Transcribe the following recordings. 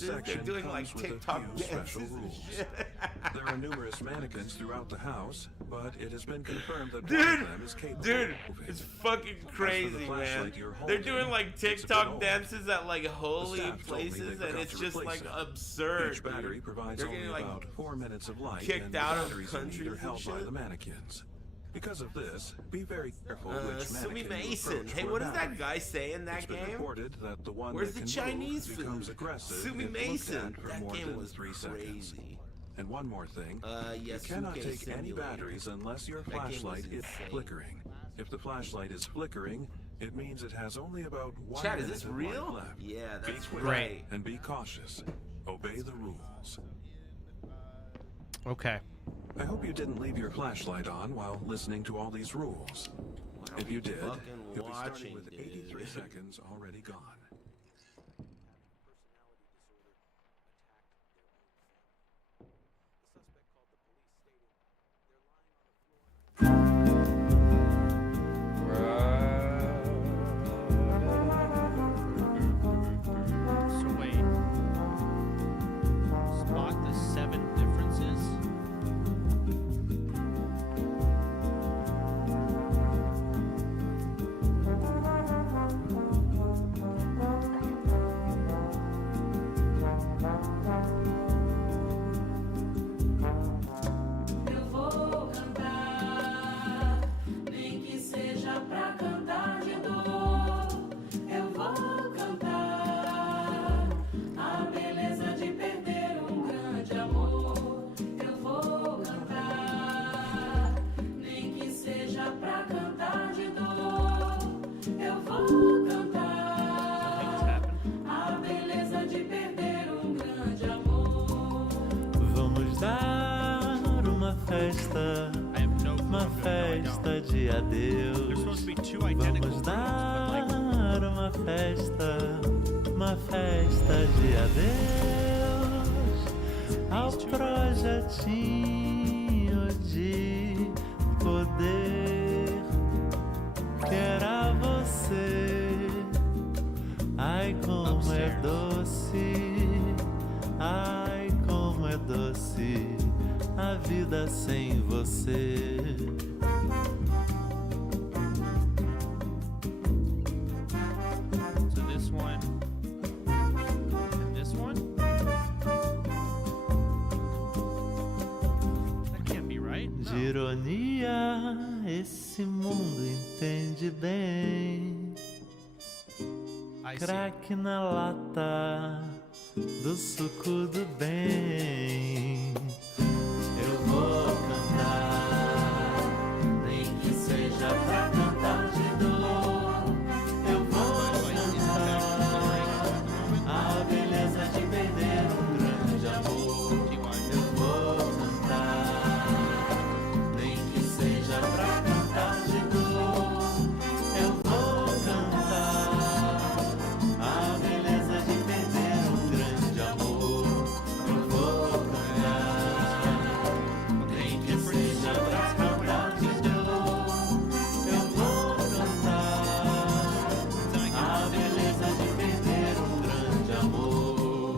dances. They're section doing like comes with a TikTok few special dances and rules. shit. There are numerous mannequins throughout the house, but it has been confirmed that one Dude, of them is capable dude, of moving. it's fucking crazy, man. flashlight you're They're holding, doing like it's a bit TikTok old. dances at like holy staff told me they places, forgot and it's to just replace like it. absurd. Each battery dude. provides They're only getting like about 4 minutes of light, kicked and the out of batteries in countries need are and held by shit. the mannequins. Because of this, be very careful which Sumi mannequin you Mason. approach Hey, for what a does that battery. guy say in that It's been game? reported that the one Where's that the can Chinese move food? becomes aggressive Sumi if looked Mason. at for That more game than was 3 seconds. crazy. And one more thing, Yes, you cannot Suke take any Simulator. batteries unless your That game was flashlight is insane. flickering. If the flashlight is flickering, it means it has only about 1 Chad, is minute this of light real? left. Yeah, Be that's quick right. and be cautious. Obey the rules. Okay. I hope you didn't leave your flashlight on while listening to all these rules. If you did, fucking you'll be starting watching, with dude. 83 seconds already gone. So wait. Spot the 7 differences? Eu vou cantar, nem que seja pra cantar de dor. Eu vou cantar a beleza de perder um grande amor. Eu vou cantar, nem que seja pra cantar de dor. Eu vou cantar a beleza de perder um grande amor. Vamos dar uma festa, I have no clue uma if they're going down. festa de There's adeus. supposed to be 2 identical Vamos rooms, but like dar uma festa de adeus ao projetinho de poder que era você. Ai, como é doce, ai, como é doce a vida sem você. so this one and this one. That can't be right. De No. ironia, esse mundo entende bem. I see. Craque na lata do suco do bem. Eu vou cantar, nem que seja pra cantar de dor. Eu vou cantar a beleza de perder um grande amor. Eu vou cantar, nem que seja pra cantar de dor. Eu vou cantar a beleza de perder um grande amor. Eu vou cantar, nem que seja pra cantar de dor. Eu vou cantar a beleza de perder um grande amor.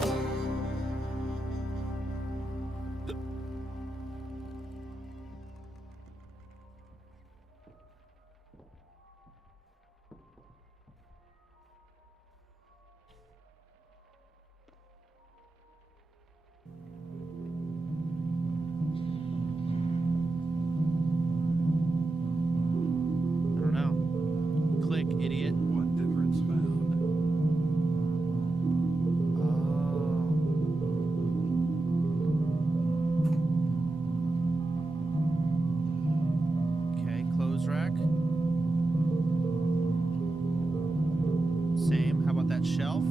I don't know. Click, idiot. What difference found? Okay, clothes rack. Same. How about that shelf?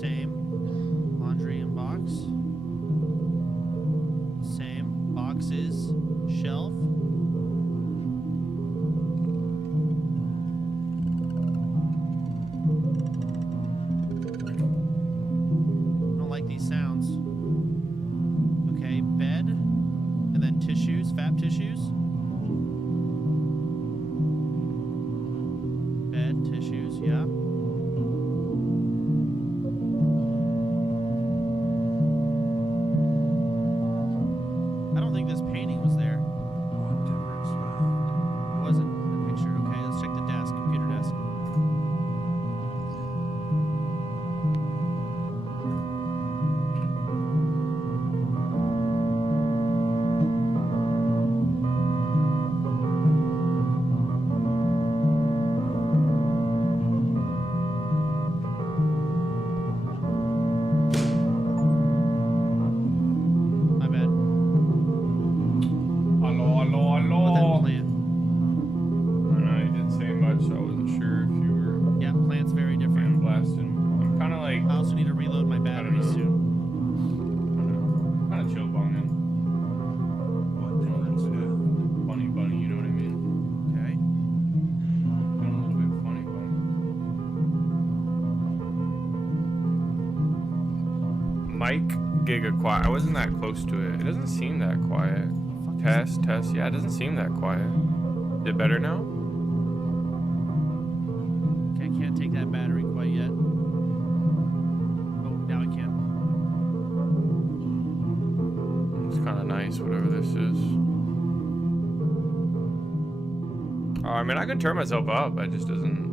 Same. Laundry and box. Same. Boxes, shelf. Don't like these sounds. Okay, bed, and then tissues, fat tissues. Bed, tissues, yeah. also need to reload my batteries know. too. Kind of chill bonging. What demons do? Funny bunny, you know what I mean? Okay. Feeling a little bit funny bone. Mic giga quiet. I wasn't that close to it. It doesn't seem that quiet. Test, test. Yeah, it doesn't seem that quiet. Is it better now? Okay, I can't take that battery quite yet. Oh, now I can. It's kind of nice, whatever this is. Oh, I mean, I can turn myself up. It just doesn't.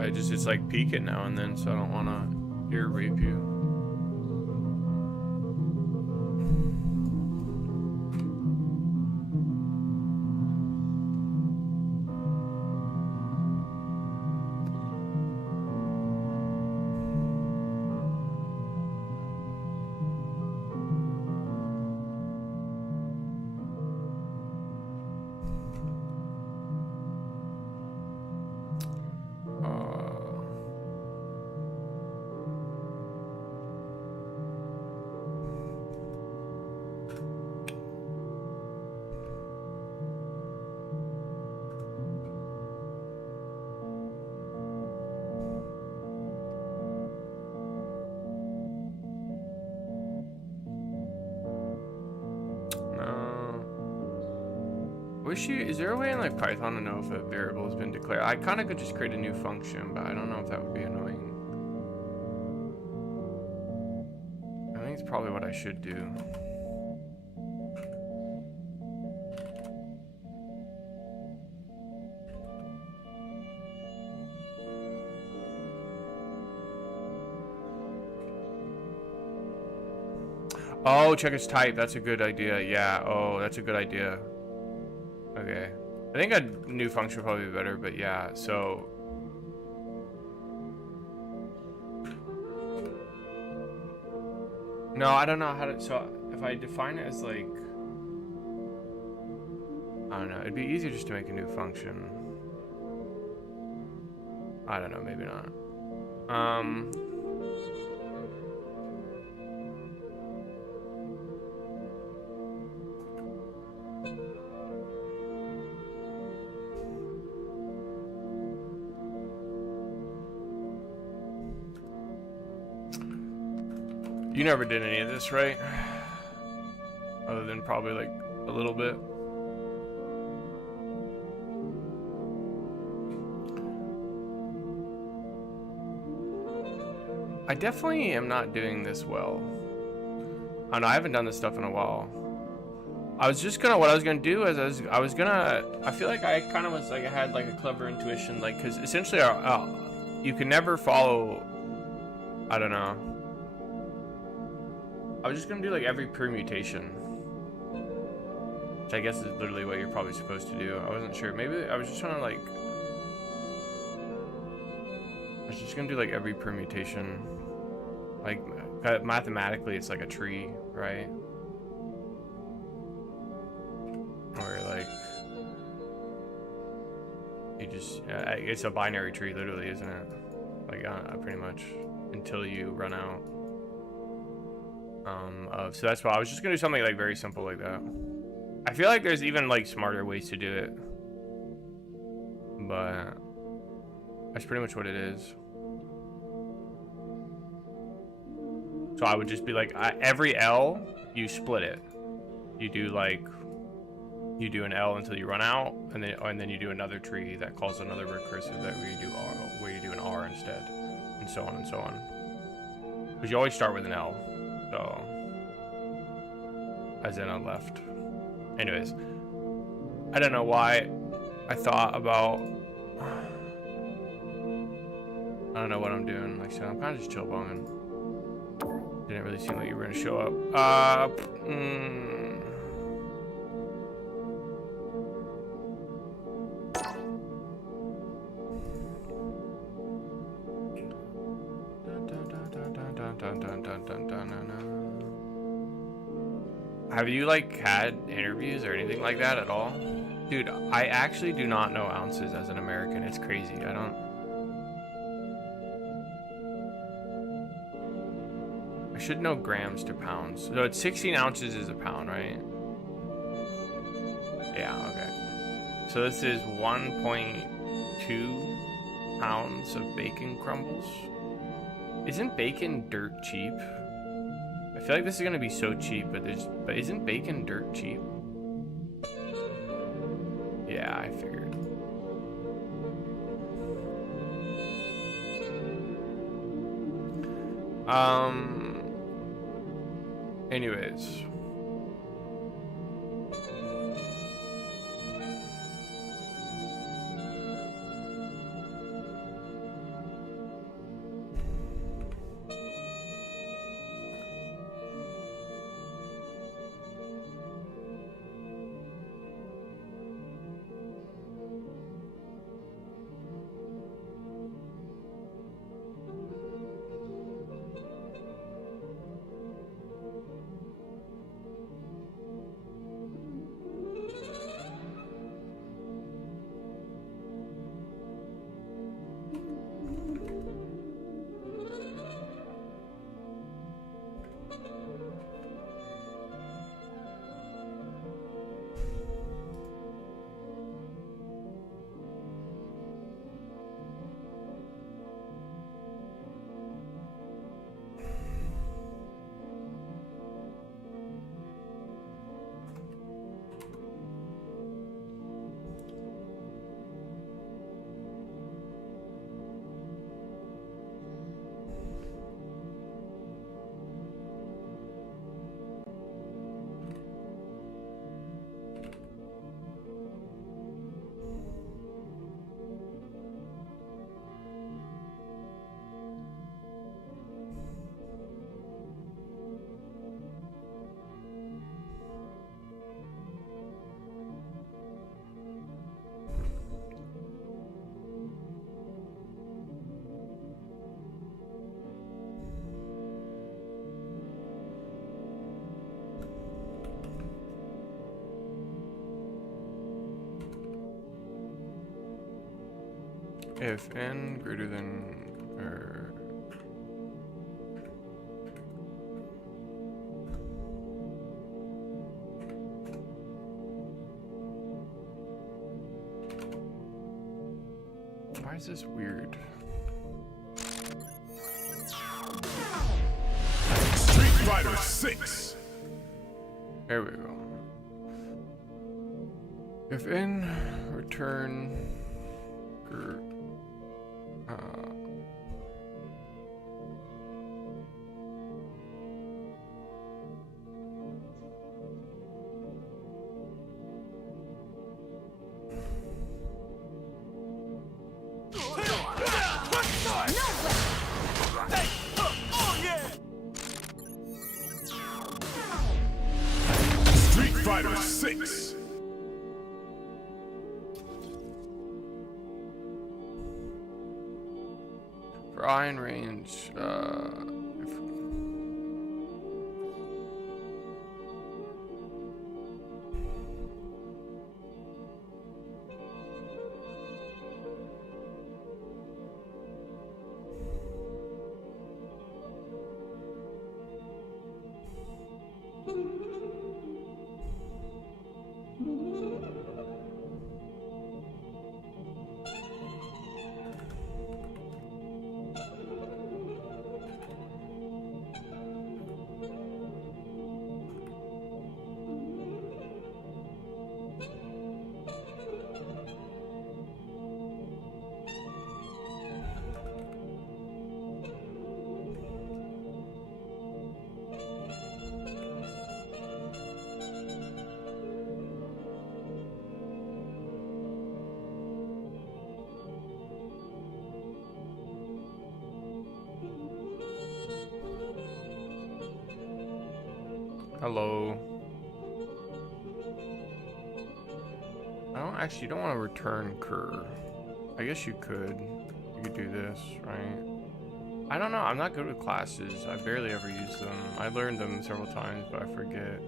It's like peaking now and then, so I don't want to ear rape you. Is there a way in like Python to know if a variable has been declared? I kind of could just create a new function, but I don't know if that would be annoying. I think it's probably what I should do. Oh, check its type. That's a good idea. Yeah. Oh, that's a good idea. Okay. I think a new function would probably be better, but yeah, so... No, I don't know how to... So, if I define it as, like... I don't know. It'd be easier just to make a new function. I don't know. Maybe not. You never did any of this, right? Other than probably like a little bit. I definitely am not doing this well. I know I haven't done this stuff in a while. What I was gonna do is I feel like I kind of was like, I had like a clever intuition, like, cause essentially, you can never follow, I don't know. I was just gonna do like every permutation, which I guess is literally what you're probably supposed to do. I wasn't sure. Maybe I was just trying to like, I was just gonna do like every permutation. Like mathematically, it's like a tree, right? Or like, you just, it's a binary tree, literally, isn't it? Like pretty much until you run out. So that's why I was just gonna do something like very simple like that. I feel like there's even like smarter ways to do it, but that's pretty much what it is. So I would just be like, every L, you split it. You do an L until you run out, and then you do another tree that calls another recursive that where you do an R instead, and so on and so on. Because you always start with an L. So, as in a left. Anyways, I don't know why I thought about. I don't know what I'm doing. Like I said, I'm kind of just chill bombing. Didn't really seem like you were gonna show up. Have you like had interviews or anything like that at all? Dude, I actually do not know ounces as an American. It's crazy. I don't. I should know grams to pounds. So it's 16 ounces is a pound, right? Yeah, okay. So this is 1.2 pounds of bacon crumbles. Isn't bacon dirt cheap? I feel like this is gonna be so cheap, but isn't bacon dirt cheap? Yeah, I figured. Anyways. If n greater than or why is this weird? Street Fighter 6. There we go. If n return Street Fighter 6. for iron range, hello. You don't want to return Kerr. I guess you could. You could do this, right? I don't know. I'm not good with classes. I barely ever use them. I learned them several times, but I forget.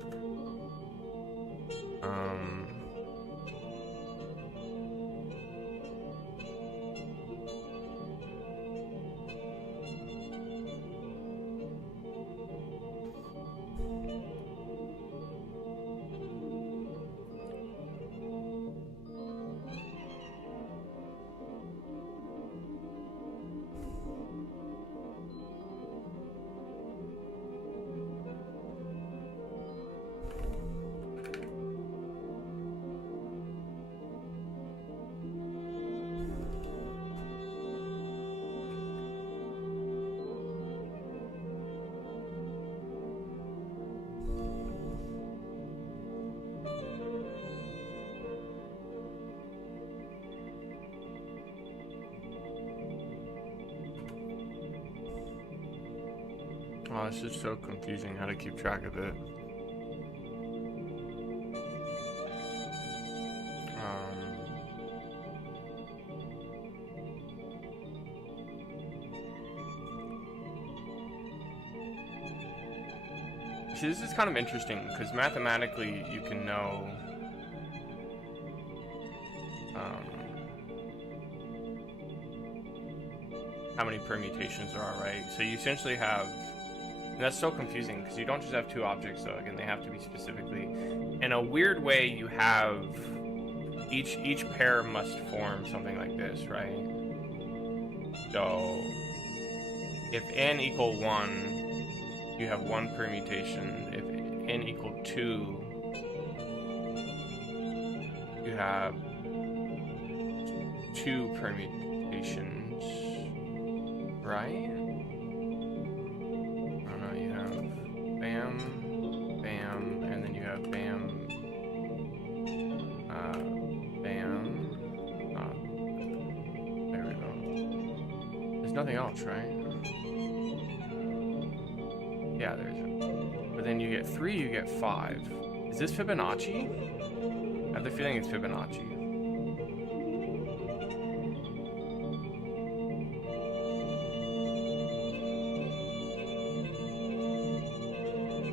Oh, it's just so confusing how to keep track of it. See, this is kind of interesting because mathematically you can know how many permutations there are, right? So you essentially have, and that's so confusing because you don't just have two objects though. Again, they have to be specifically. In a weird way, you have each pair must form something like this, right? So if n equal 1, you have one permutation. If n equal 2, you have two permutations, right? Oh no, you have bam, bam, and then you have bam, bam. There we go. There's nothing else, right? Yeah, there's it. But then you get 3, you get 5. Is this Fibonacci? I have the feeling it's Fibonacci.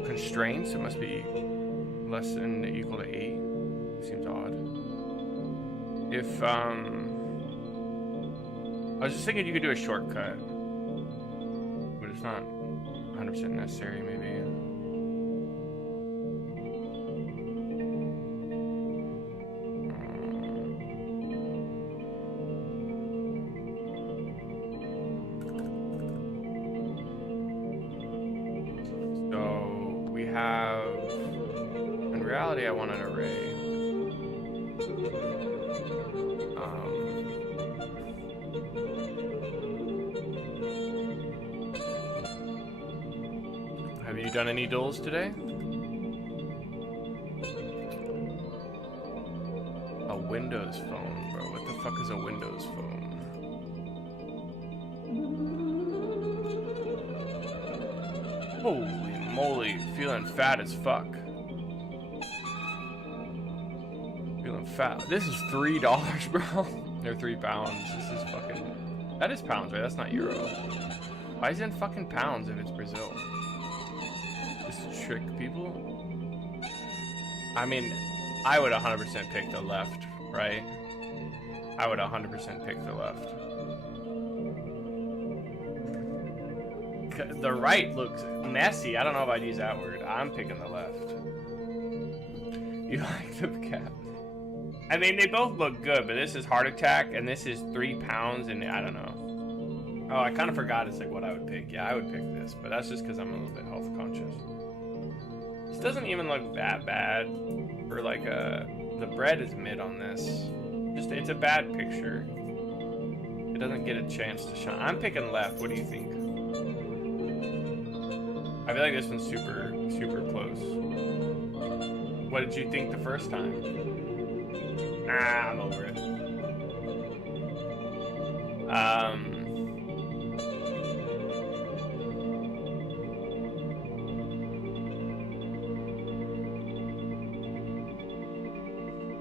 Constraints, it must be less than or equal to 8. Seems odd. If I was just thinking you could do a shortcut, but it's not 100% necessary, maybe. So we have, in reality, I want an array. Have you done any duels today? A Windows phone, bro. What the fuck is a Windows phone? Holy moly, feeling fat as fuck. Feeling fat. This is $3, bro. Or 3 pounds. This is fucking... That is pounds, right? That's not euro. Why is it in fucking pounds if it's Brazil? Trick people. I mean, I would 100% pick the left, right? I would 100% pick the left. The right looks messy. I don't know if I'd use that word. I'm picking the left. You like the cap? I mean, they both look good, but this is heart attack, and this is 3 pounds, and I don't know. Oh, I kind of forgot it's like what I would pick. Yeah, I would pick this, but that's just because I'm a little bit health conscious. This doesn't even look that bad for like the bread is mid on this. Just, it's a bad picture. It doesn't get a chance to shine. I'm picking left. What do you think? I feel like this one's super, super close. What did you think the first time? I'm over it.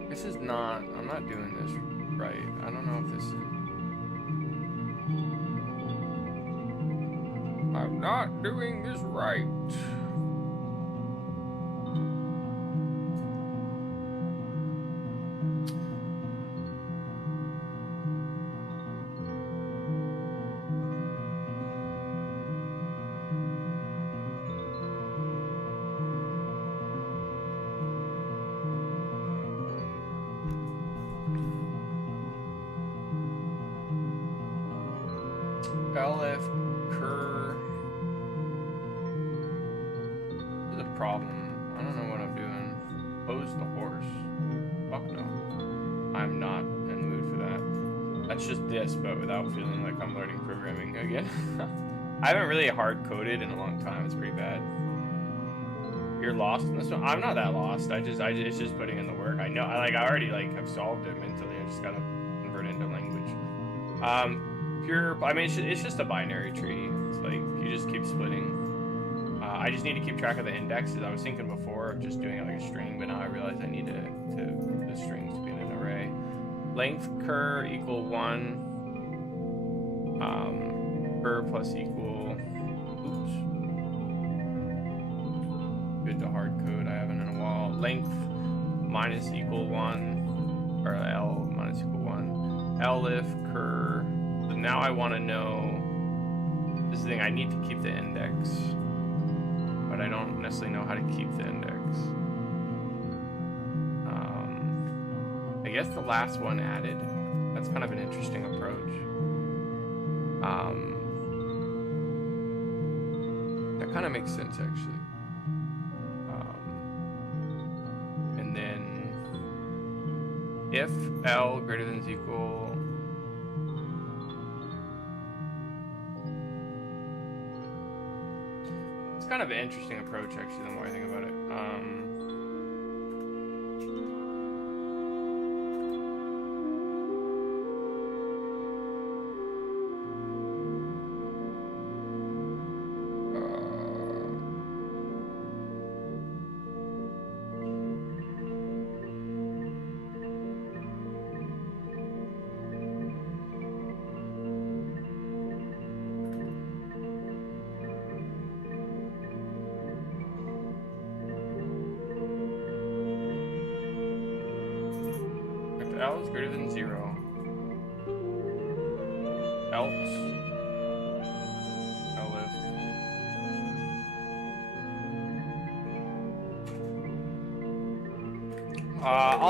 This is not, I'm not doing this right. I don't know if this is... I'm not doing this right. LF Kerr. This is a problem. I don't know what I'm doing. Pose the horse. Fuck no. I'm not in the mood for that. That's just this, but without feeling like I'm learning programming again. I haven't really hard coded in a long time. It's pretty bad. You're lost in this one? I'm not that lost. It's just putting in the work. I know. I already have solved it mentally. I just gotta convert it into language. I mean, it's just a binary tree. It's like you just keep splitting. I just need to keep track of the indexes. I was thinking before of just doing it like a string, but now I realize I need the strings to be in an array. Length cur equal 1. Cur plus equal. Oops. Good to hard code. I haven't in a while. Length minus equal 1, or L minus equal 1. L if cur. So now I want to know. This is the thing. I need to keep the index, but I don't necessarily know how to keep the index. I guess the last one added. That's kind of an interesting approach. That kind of makes sense actually. And then if L greater than is equal. It's kind of an interesting approach actually the more I think about it. L is greater than 0, else L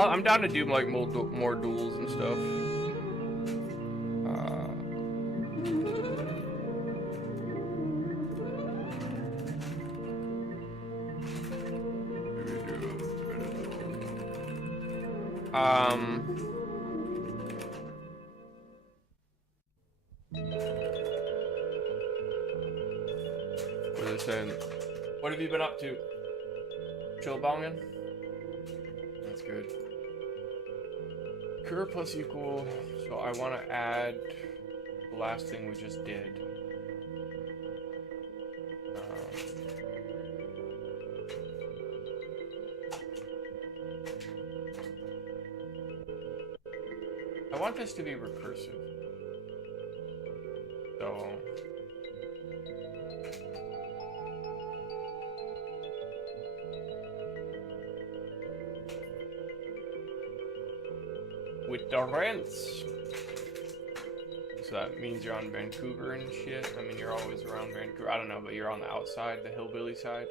if I'm down to do like more duels and stuff. What is it saying? What have you been up to? Chill bonging? That's good. Cur plus equal. So I want to add the last thing we just did. I want this to be recursive. So with the rents. So that means you're on Vancouver and shit. I mean, you're always around Vancouver. I don't know, but you're on the outside, the hillbilly side.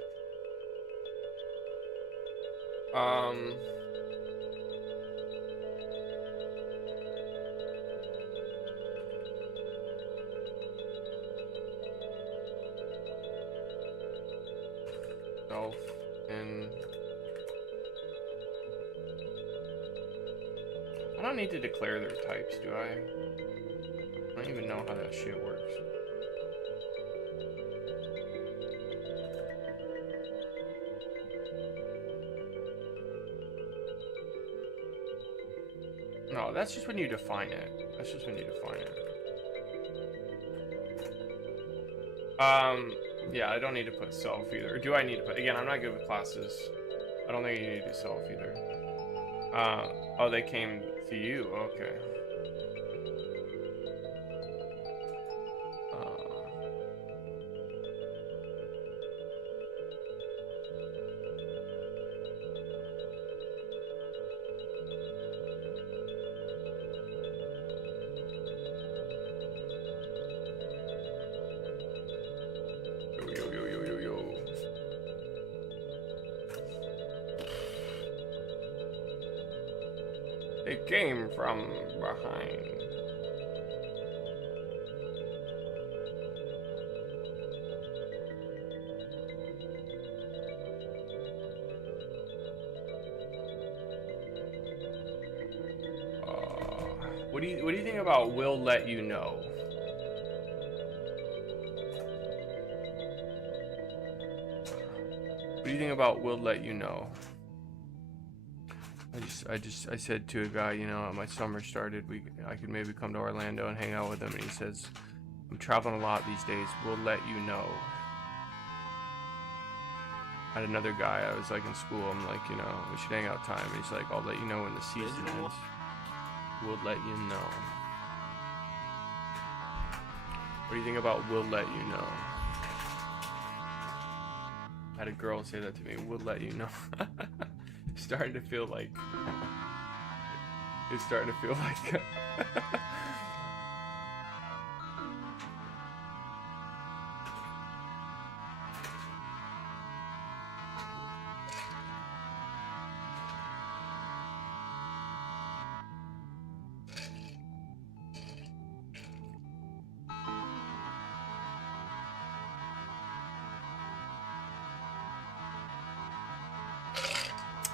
And I don't need to declare their types, do I? I don't even know how that shit works. No, that's just when you define it. That's just when you define it. Yeah, I don't need to put self either. Or do I need to put... Again, I'm not good with classes. I don't think you need to do self either. Oh, they came to you. Okay. It came from behind. What do you think about "will let you know"? What do you think about "will let you know"? I said to a guy, you know, my summer started, I could maybe come to Orlando and hang out with him, and he says, I'm traveling a lot these days, we'll let you know. I had another guy, I was like in school, I'm like, you know, we should hang out time. And he's like, I'll let you know when the season ends. We'll let you know. What do you think about we'll let you know? I had a girl say that to me, we'll let you know. Starting to feel like... It's starting to feel like...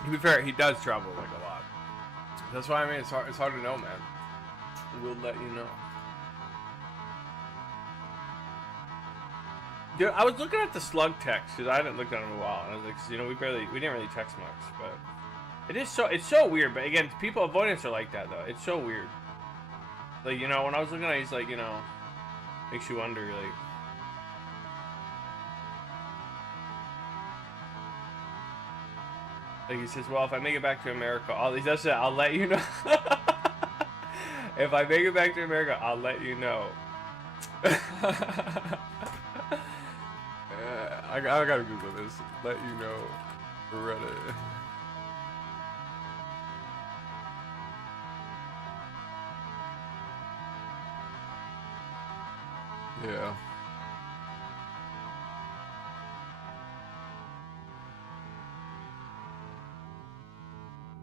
To be fair, he does travel like a lot. That's why I mean it's hard to know, man. We'll let you know. Dude, I was looking at the slug text because I hadn't looked at him in a while, and I was like, you know, we didn't really text much, but it's so weird. But again, people avoidance are like that though. It's so weird. Like, you know, when I was looking at it, he's like, you know, makes you wonder like. Like he says, well, if I make it back to America, I'll let you know. If I make it back to America, I'll let you know. I gotta Google this. Let you know. Reddit. Yeah.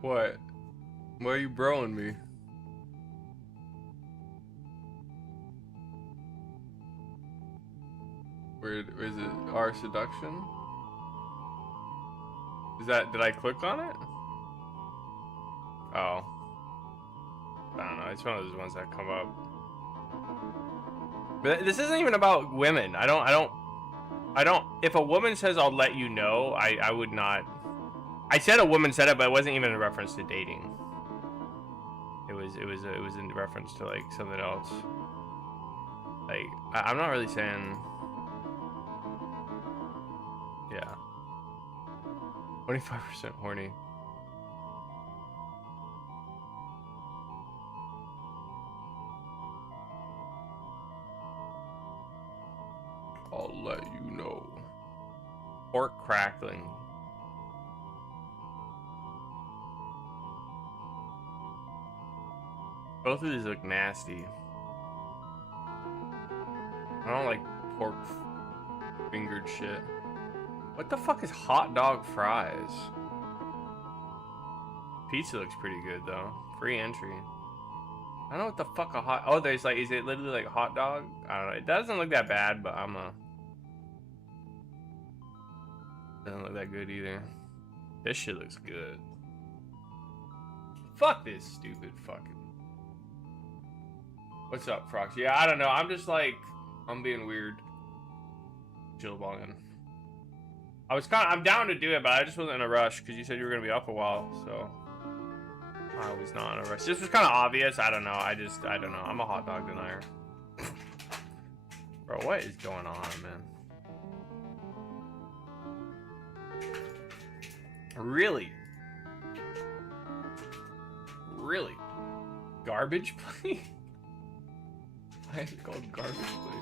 What? Why are you broing me? Where is it? Our seduction? Is that, did I click on it? Oh. I don't know, it's one of those ones that come up. But this isn't even about women. I don't, if a woman says I'll let you know, I would not. I said a woman said it, but it wasn't even in reference to dating. It was in reference to like something else. Like I'm not really saying. Yeah. 25% horny. I'll let you know. Pork crackling. Both of these look nasty. I don't like pork fingered shit. What the fuck is hot dog fries? Pizza looks pretty good though. Free entry. I don't know what the fuck a hot... Oh, there's like... Is it literally like a hot dog? I don't know. It doesn't look that bad, but I'm a... Doesn't look that good either. This shit looks good. Fuck this stupid fucking... What's up, Frox? Yeah, I don't know. I'm just like... I'm being weird. Chill ballin'. I'm down to do it, but I just wasn't in a rush because you said you were gonna be up a while, so I was not in a rush. This was kind of obvious. I don't know. I don't know. I'm a hot dog denier. Bro, what is going on, man? Really? Really? Garbage plate? Why is it called garbage plate?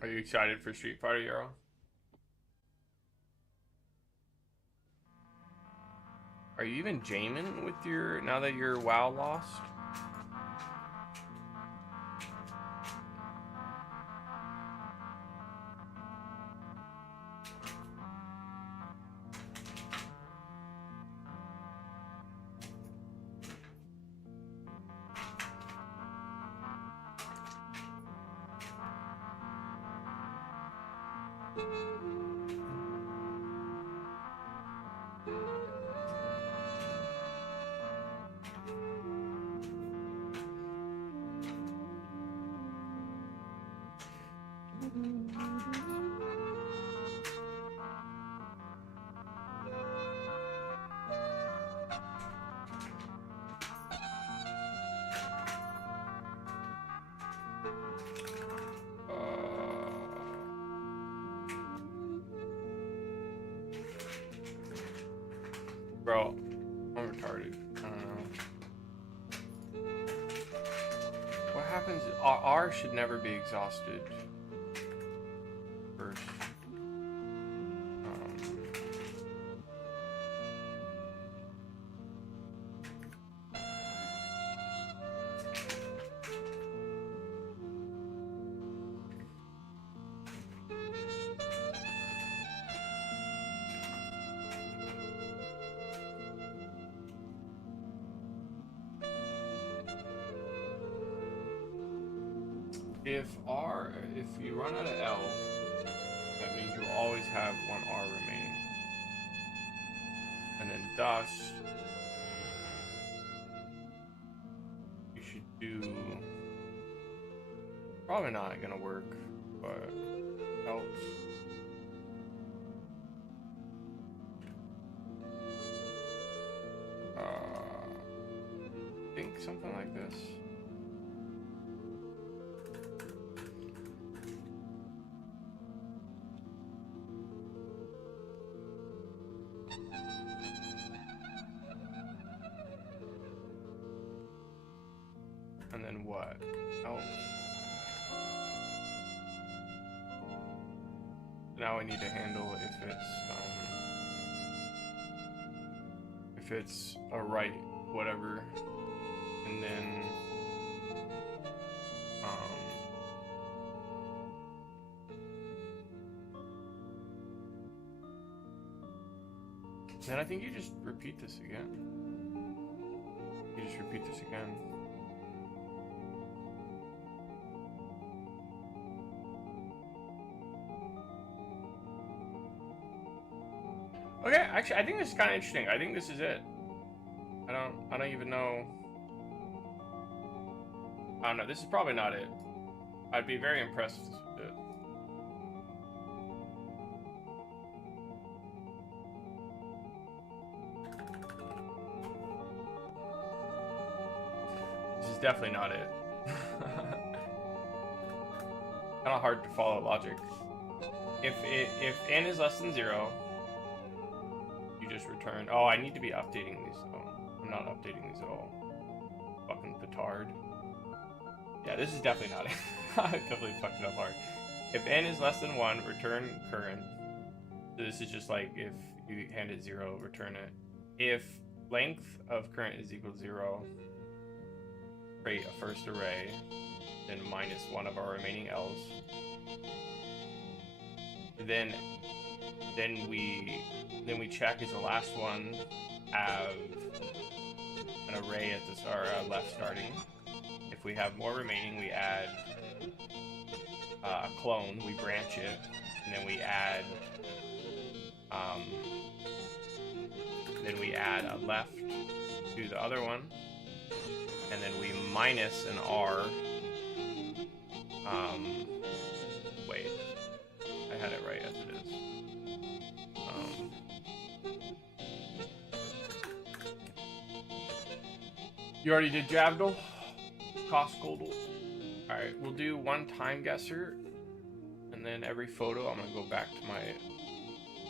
Are you excited for Street Fighter, Euro? Are you even jamming with your, now that your WoW lost? Bro, I'm retarded. I don't know. What happens? R should never be exhausted. First. If you run out of L, that means you'll always have one R remaining. And then thus, you should do, probably not gonna work, but helps. I think something like this. And then what else? Now I need to handle if it's a right whatever, and then then I think you just repeat this again. You just repeat this again. Okay, actually, I think this is kind of interesting. I think this is it. I don't even know. I don't know. This is probably not it. I'd be very impressed if this was it. This is definitely not it. Kind of hard to follow logic. If n is less than 0. Just return. Oh, I need to be updating these. Oh, I'm not updating these at all. Fucking petard. Yeah, this is definitely not it. I definitely fucked it up hard. If n is less than 1, return current. So this is just like if you hand it 0, return it. If length of current is equal to 0, create a first array, then minus 1 of our remaining L's. Then we check is the last one have an array at this our left starting. If we have more remaining, we add a clone, we branch it, and then we add a left to the other one, and then we minus an R. Wait, I had it right as it is. You already did Javdal? Costcoldal. Alright, we'll do one time guesser, and then every photo I'm gonna go back to my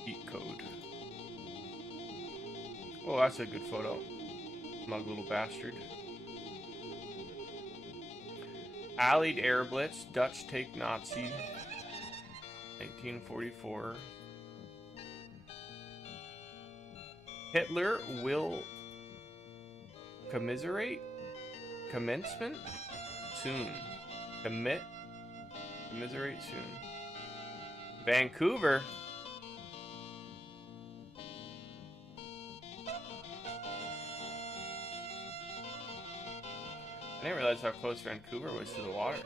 heat code. Oh, that's a good photo. Smug little bastard. Allied air blitz. Dutch take Nazi. 1944. Hitler will commiserate? Commencement? Soon. Commiserate soon. Vancouver? I didn't realize how close Vancouver was to the water.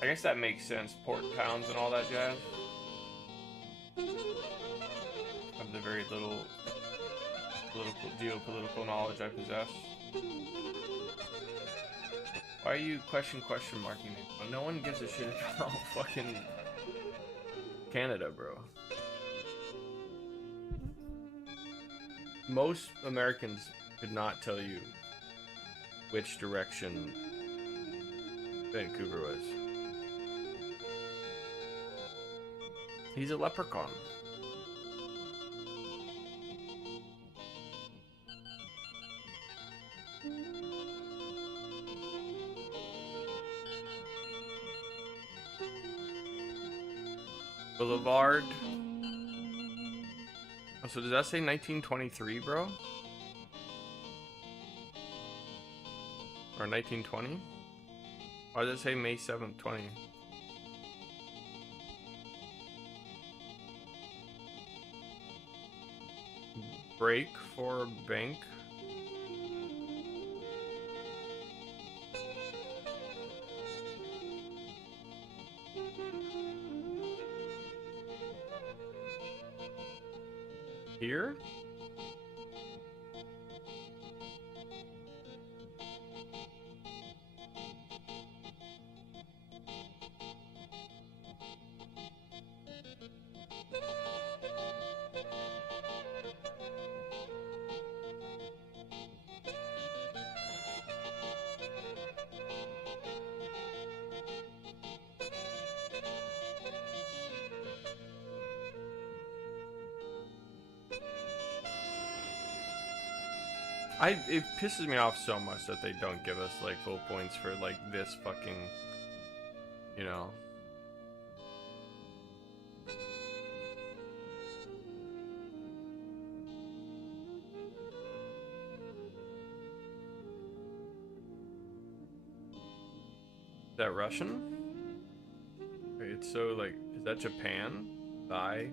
I guess that makes sense. Port towns and all that jazz. Of the very little geopolitical knowledge I possess. Why are you question marking me? Well, no one gives a shit about fucking Canada, bro. Most Americans could not tell you which direction Vancouver was. He's a leprechaun. Boulevard. Oh, so does that say 1923, bro? Or 1920? Why does it say May 7th, 20? Break for bank. Here? It pisses me off so much that they don't give us like full points for like this fucking, you know. Is that Russian? Wait, it's so like, is that Japan? Thai?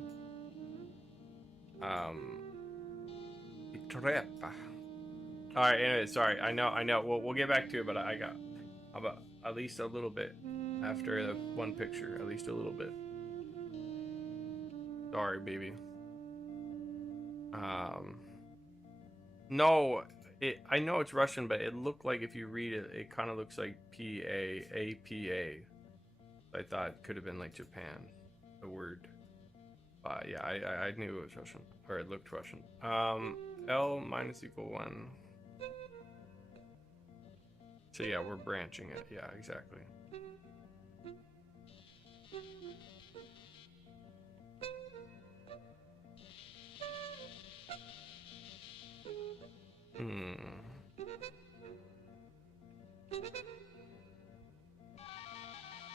Trepa. Alright, anyway, sorry. I know. We'll get back to it, but I got about at least a little bit after the one picture. At least a little bit. Sorry, baby. No, I know it's Russian, but it looked like if you read it, it kind of looks like P-A-A-P-A. I thought it could have been like Japan, the word. Yeah, I knew it was Russian, or it looked Russian. L minus equal 1. So yeah, we're branching it. Yeah, exactly.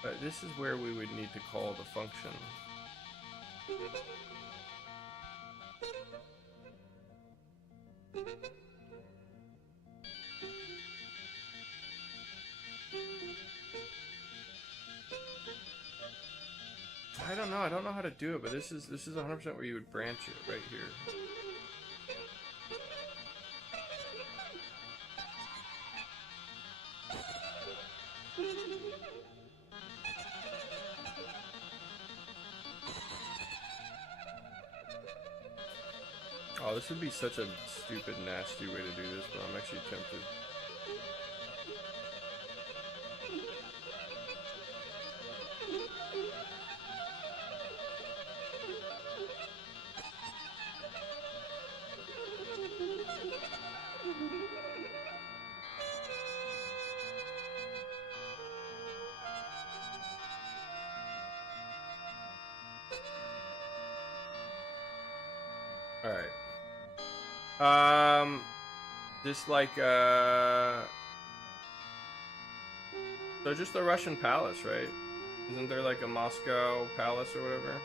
But this is where we would need to call the function. I don't know how to do it, but this is 100% where you would branch it right here. Oh, this would be such a stupid, nasty way to do this, but I'm actually tempted. Just like, so just the Russian palace, right? Isn't there like a Moscow palace or whatever?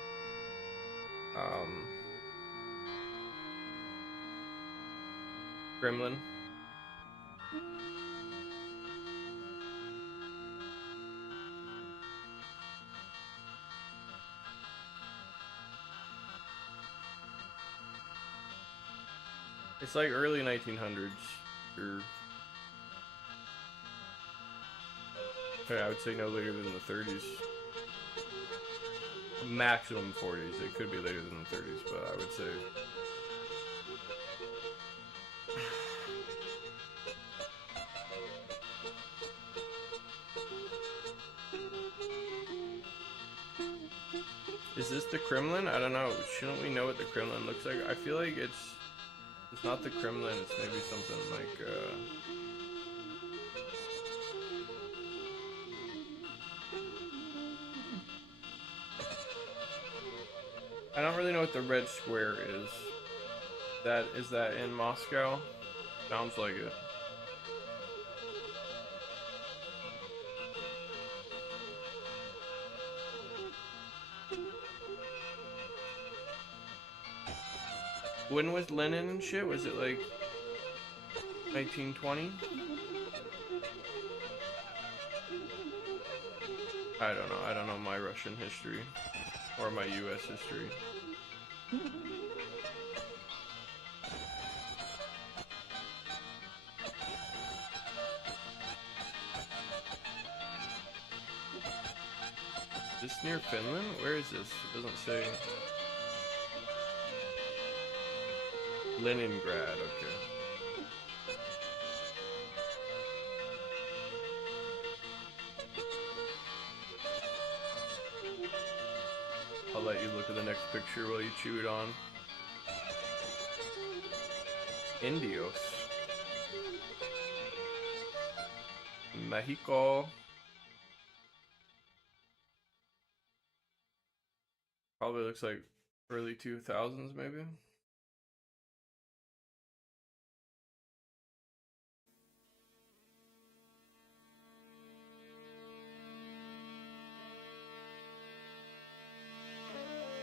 Kremlin. It's like early 1900s. Or I would say no later than the 30s. Maximum 40s. It could be later than the 30s, but I would say. Is this the Kremlin? I don't know. Shouldn't we know what the Kremlin looks like? I feel like it's not the Kremlin. It's maybe something like I don't really know what the red square is. Is that in Moscow? Sounds like it. When was Lenin and shit? Was it like 1920? I don't know. I don't know my Russian history or my US history. Is this near Finland? Where is this? It doesn't say. Leningrad, okay. I'll let you look at the next picture while you chew it on. Indios. Mexico. Probably looks like early 2000s maybe.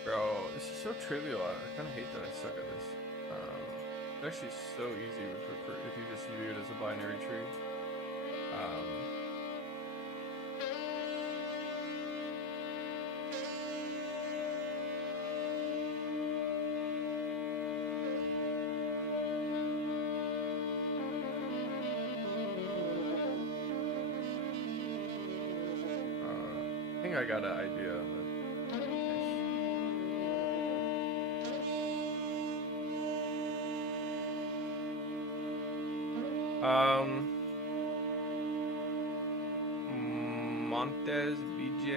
Bro, this is so trivial. I kind of hate that I suck at this. It's actually so easy if you just view it as a binary tree. I think I got an idea. Montes, BJ,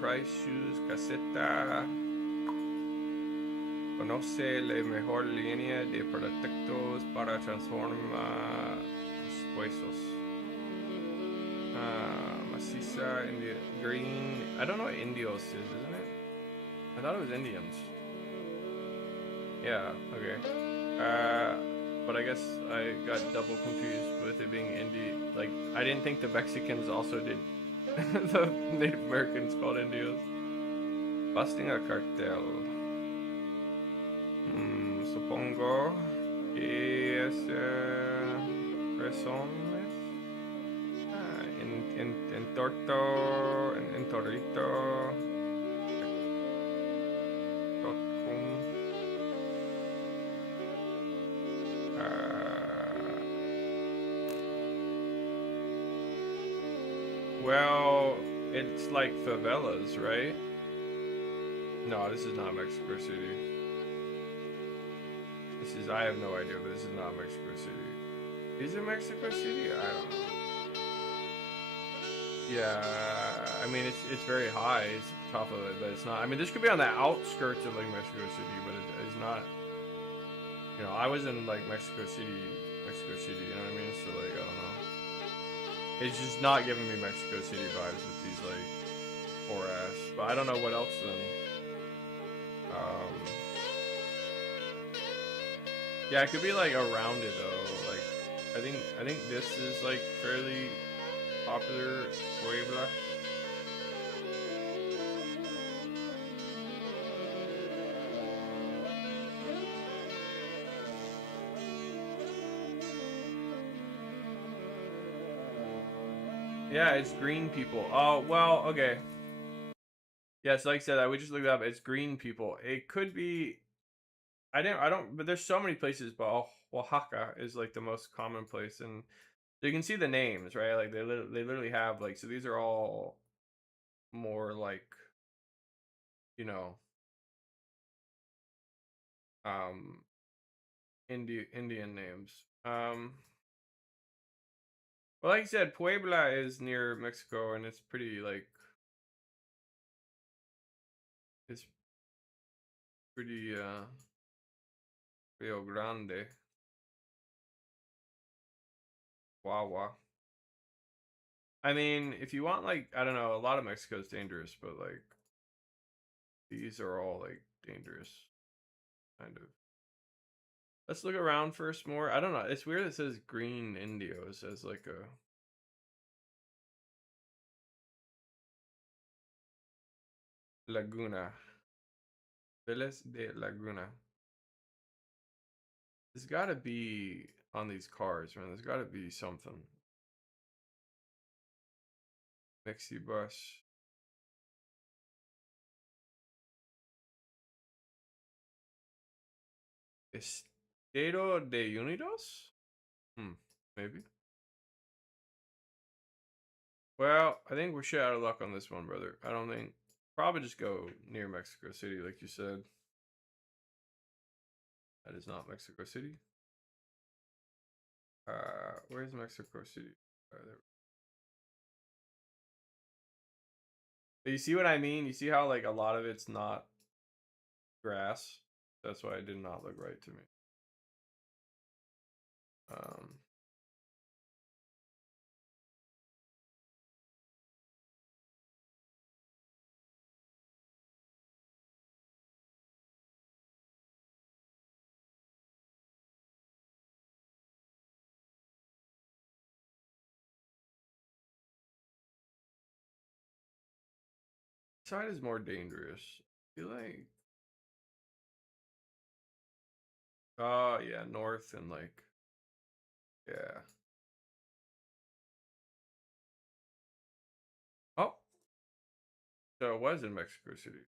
Price Shoes, Caseta. Conoce la mejor línea de productos para transformar los huesos. Maciza, India, green. I don't know what Indios is, isn't it? I thought it was Indians. Yeah, okay. But I guess I got double confused with it being indie. Like, I didn't think the Mexicans also did the Native Americans called Indios. Busting a cartel. Supongo que es razones. En torto, en torrito. Well, it's like favelas, right? No, this is not Mexico City. I have no idea, but this is not Mexico City. Is it Mexico City? I don't know. Yeah, I mean, it's very high. It's at the top of it, but it's not. I mean, this could be on the outskirts of like Mexico City, but it's not. You know, I was in like Mexico City, you know what I mean? So like, I don't know. It's just not giving me Mexico City vibes with these like poor ass. But I don't know what else then. Yeah, it could be like around it though. Like I think this is like fairly popular. Puebla. Yeah, it's green people. Oh, well, okay. Yes, like I said, I would just look it up. It's green people. It could be. I don't. But there's so many places. But Oaxaca is like the most common place, and you can see the names, right? Like they literally have like. So these are all more like, you know, um, Indian names. Well, like I said, Puebla is near Mexico, and it's pretty like. It's pretty Rio Grande. Wawa. I mean, if you want like, I don't know, a lot of Mexico's dangerous, but like these are all like dangerous, kind of. Let's look around first more. I don't know. It's weird it says green indios as like a Laguna. Vélez de Laguna. There's gotta be on these cars, man. There's gotta be something. Mexibus. Estado de Unidos? Maybe. Well, I think we're shit out of luck on this one, brother. I don't think. Probably just go near Mexico City, like you said. That is not Mexico City. Where's Mexico City? There. But you see what I mean? You see how like a lot of it's not grass? That's why it did not look right to me. Side is more dangerous. I feel like. Oh yeah, north and like. Yeah. Oh. So it was in Mexico City.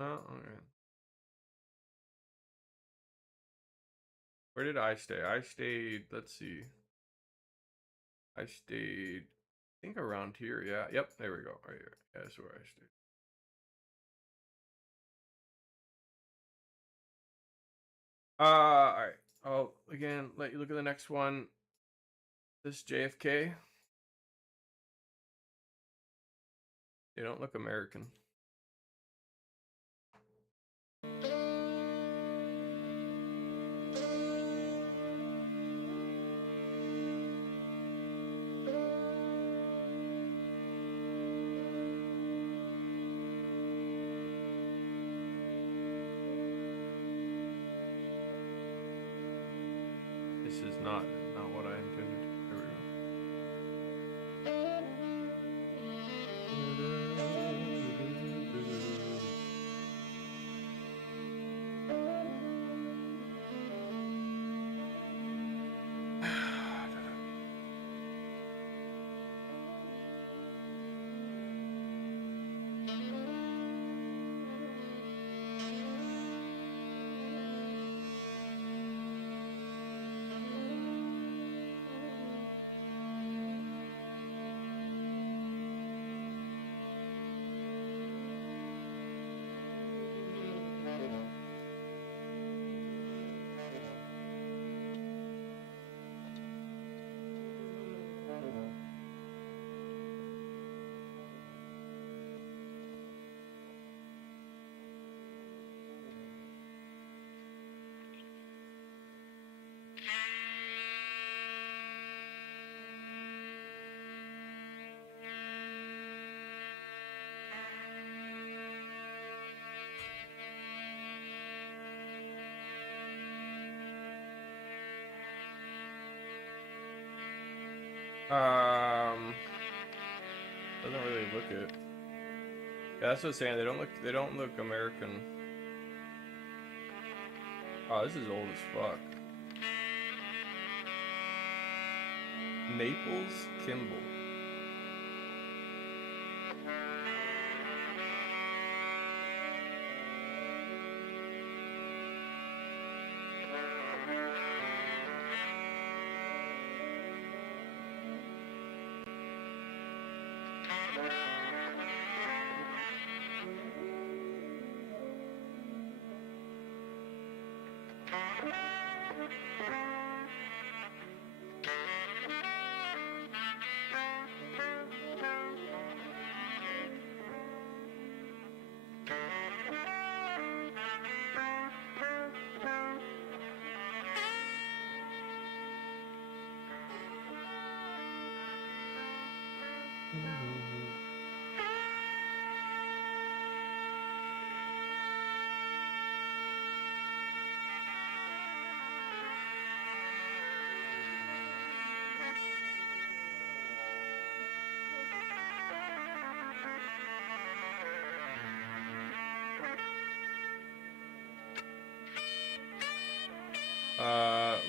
Oh, okay. Where did I stay? I stayed, let's see. I stayed, I think around here. Yeah. Yep. There we go. Right here. Yeah, that's where I stayed. All right. I'll again let you look at the next one. This JFK. They don't look American. This is not what I intended. There we go. Doesn't really look it. Yeah, that's what I'm saying. They don't look American. Oh, this is old as fuck. Naples Kimball.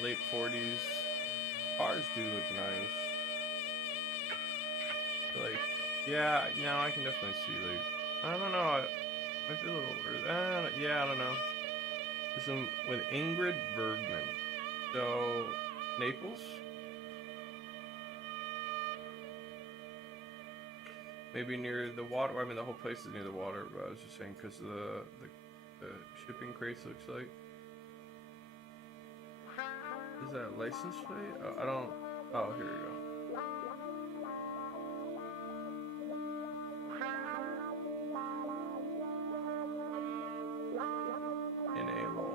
Late 40s. Cars do look nice. Like, yeah, now I can definitely see, like, I don't know, I feel a little, yeah, I don't know. There's some, with Ingrid Bergman. So, Naples? Maybe near the water, I mean, the whole place is near the water, but I was just saying, because the shipping crates looks like. Is that a license plate? Oh, I don't. Oh, here we go. Enable.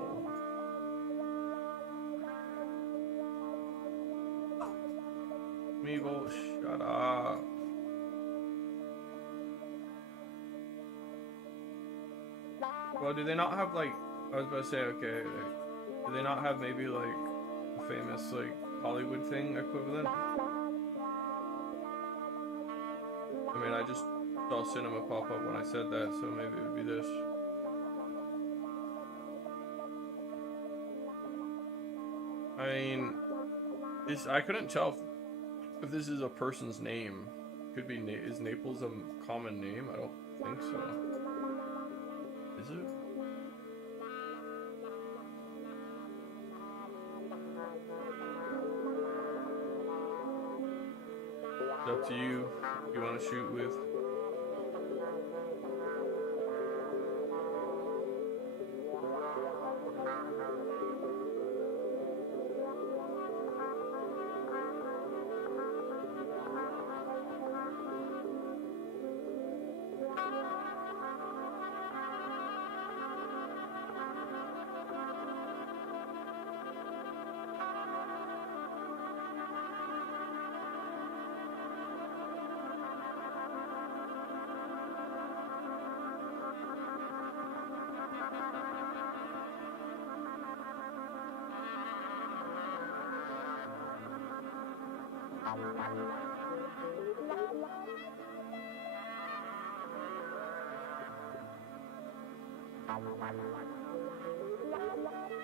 Meeble, shut up. Well, do they not have like? I was about to say, okay. Do they not have maybe like a famous like Hollywood thing equivalent? I mean, I just saw cinema pop up when I said that, so maybe it would be this. I mean, I couldn't tell if this is a person's name. Could be, is Naples a common name? I don't think so. Is it? It's up to you if you want to shoot with.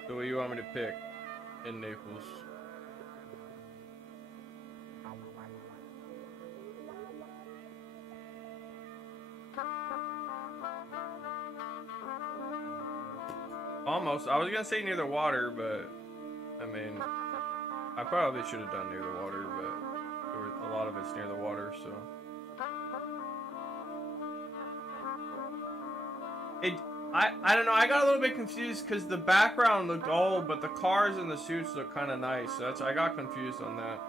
So what do you want me to pick in Naples? Almost. I was gonna say near the water, but I mean, I probably should have done near the water, but a lot of it's near the water, so. I don't know, I got a little bit confused because the background looked old, but the cars and the suits look kind of nice. So I got confused on that.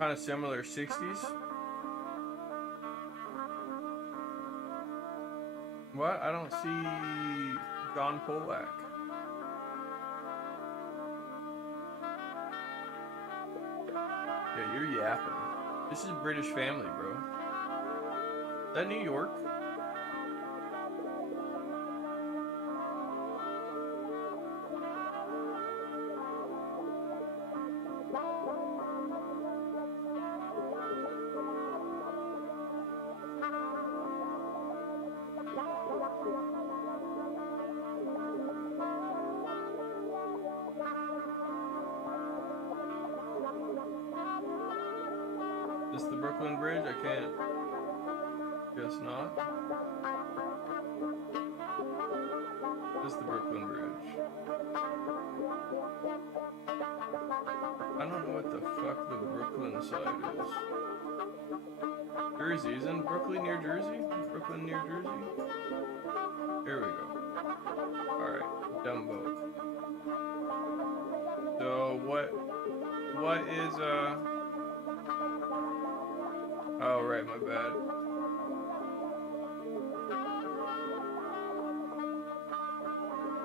Kind of similar 60s. What? I don't see John Polak. Yeah, you're yapping. This is British Family, bro. Is that New York? Is this the Brooklyn Bridge? I can't. Guess not. This is the Brooklyn Bridge. I don't know what the fuck the Brooklyn side is. Jersey, isn't Brooklyn near Jersey? Brooklyn near Jersey? Here we go. Alright, Dumbo. So what is oh right, my bad.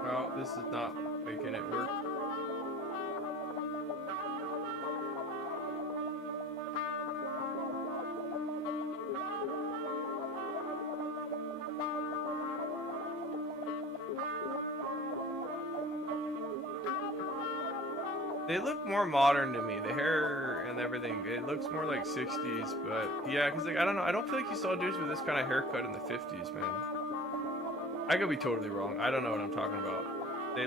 Well, this is not making it work. They look more modern to me. The hair and everything, it looks more like 60s, but yeah, because like, I don't know, I don't feel like you saw dudes with this kind of haircut in the 50s, man. I could be totally wrong. I don't know what I'm talking about. They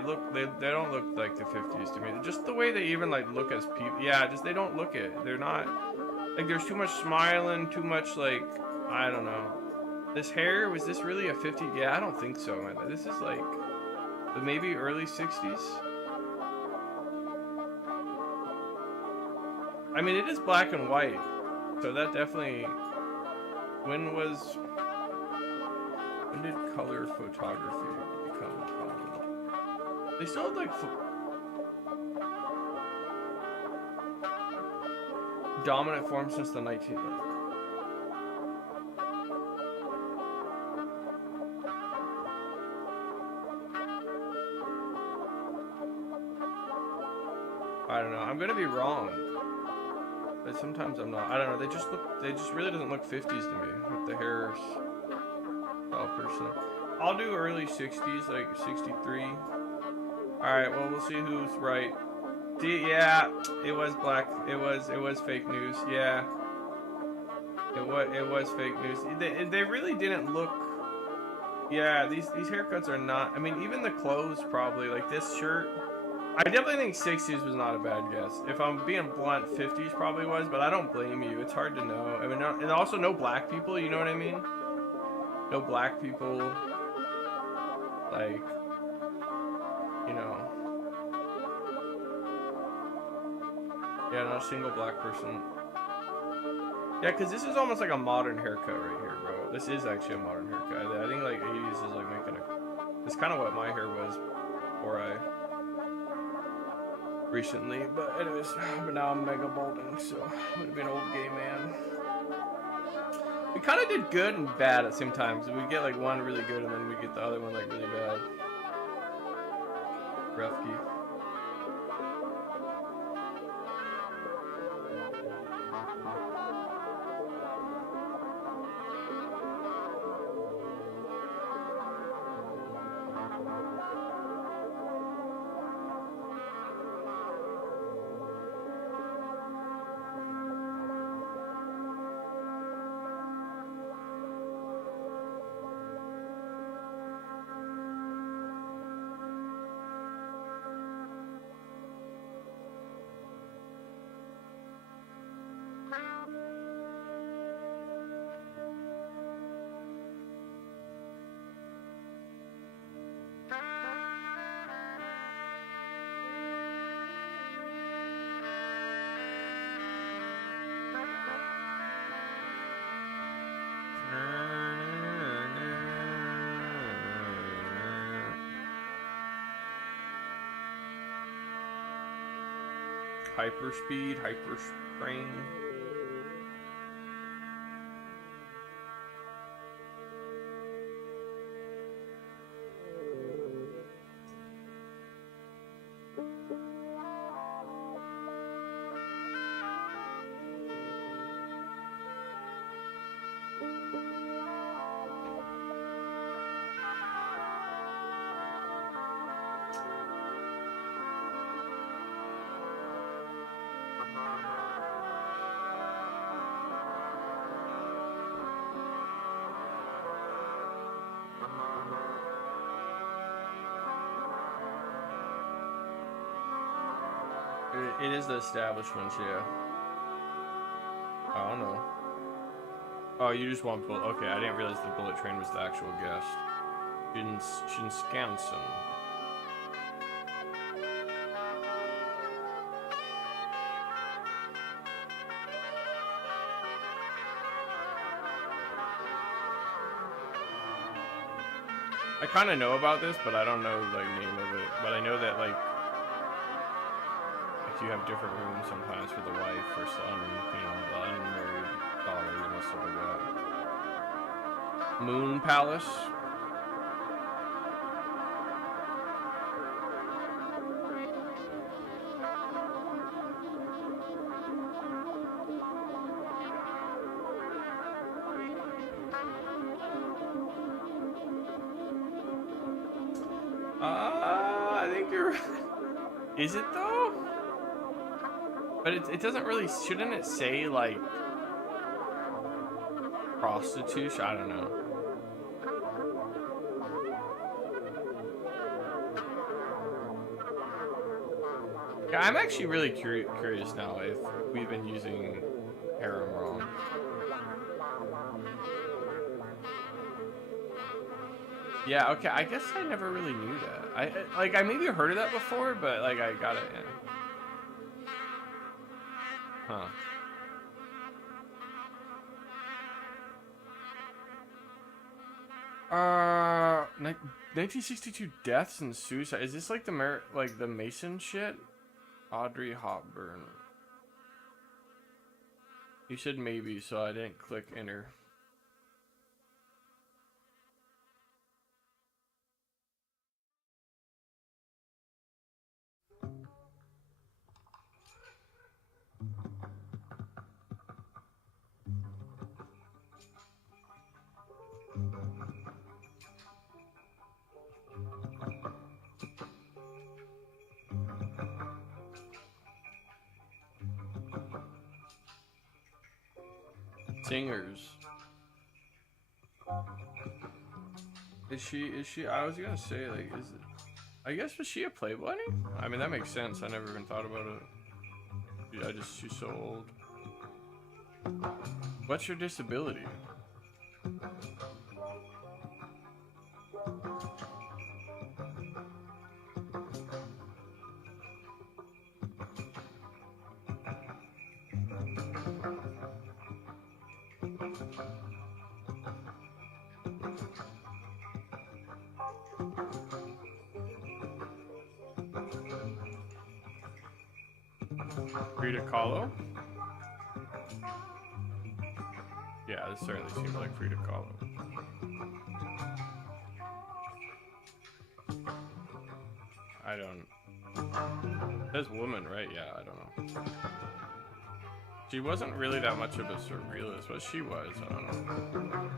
don't look like the 50s to me. Just the way they even like look as people. Yeah, just they don't look it. They're not like there's too much smiling, too much like I don't know. This hair, was this really a 50? Yeah, I don't think so, man. This is like maybe early 60s. I mean, it is black and white, so that definitely. When did color photography become common? They still have like dominant form since the 19th. I don't know. I'm gonna be wrong. But sometimes I'm not. I don't know. They just really doesn't look 50s to me with the hairs. Oh, personally, I'll do early 60s, like 63. All right. Well, we'll see who's right. See, yeah, it was black. It was fake news. Yeah, it was fake news. They really didn't look. Yeah, these haircuts are not. I mean, even the clothes probably like this shirt. I definitely think 60s was not a bad guess. If I'm being blunt, 50s probably was, but I don't blame you. It's hard to know. I mean, and also no black people, you know what I mean? No black people, like, you know. Yeah, not a single black person. Yeah, because this is almost like a modern haircut right here, bro. This is actually a modern haircut. I think like 80s is like making a... It's kind of what my hair was before I... recently, but anyways, but now I'm mega balding, so I'm gonna be an old gay man. We kind of did good and bad at the same time, so we get like one really good and then we get the other one like really bad. Rough key. Hyperspeed, hyperspring. It is the establishments, yeah. I don't know. Oh, you just want bullet. Okay, I didn't realize the bullet train was the actual guest. Shinkansen. I kind of know about this, but I don't know the name of it. But I know that like you have different rooms sometimes for the wife or son, you know, the unmarried daughter and stuff like that. Moon Palace. I think you're right. Is it though? But it doesn't really, shouldn't it say like prostitution? I don't know. Yeah, I'm actually really curious now if we've been using harem wrong. Yeah, okay, I guess I never really knew that. I maybe heard of that before, but like I got it, yeah. Huh. Uh, 1962 deaths and suicide. Is this like the Mason shit? Audrey Hopburn. You said maybe, so I didn't click enter. Singers. Is she, I was gonna say, like, is it, I guess, was she a Playboy? I mean, that makes sense. I never even thought about it. She's so old. What's your disability? Frida Kahlo? Yeah, this certainly seems like Frida Kahlo. I don't... It says woman, right? Yeah, I don't know. She wasn't really that much of a surrealist, but she was. I don't know.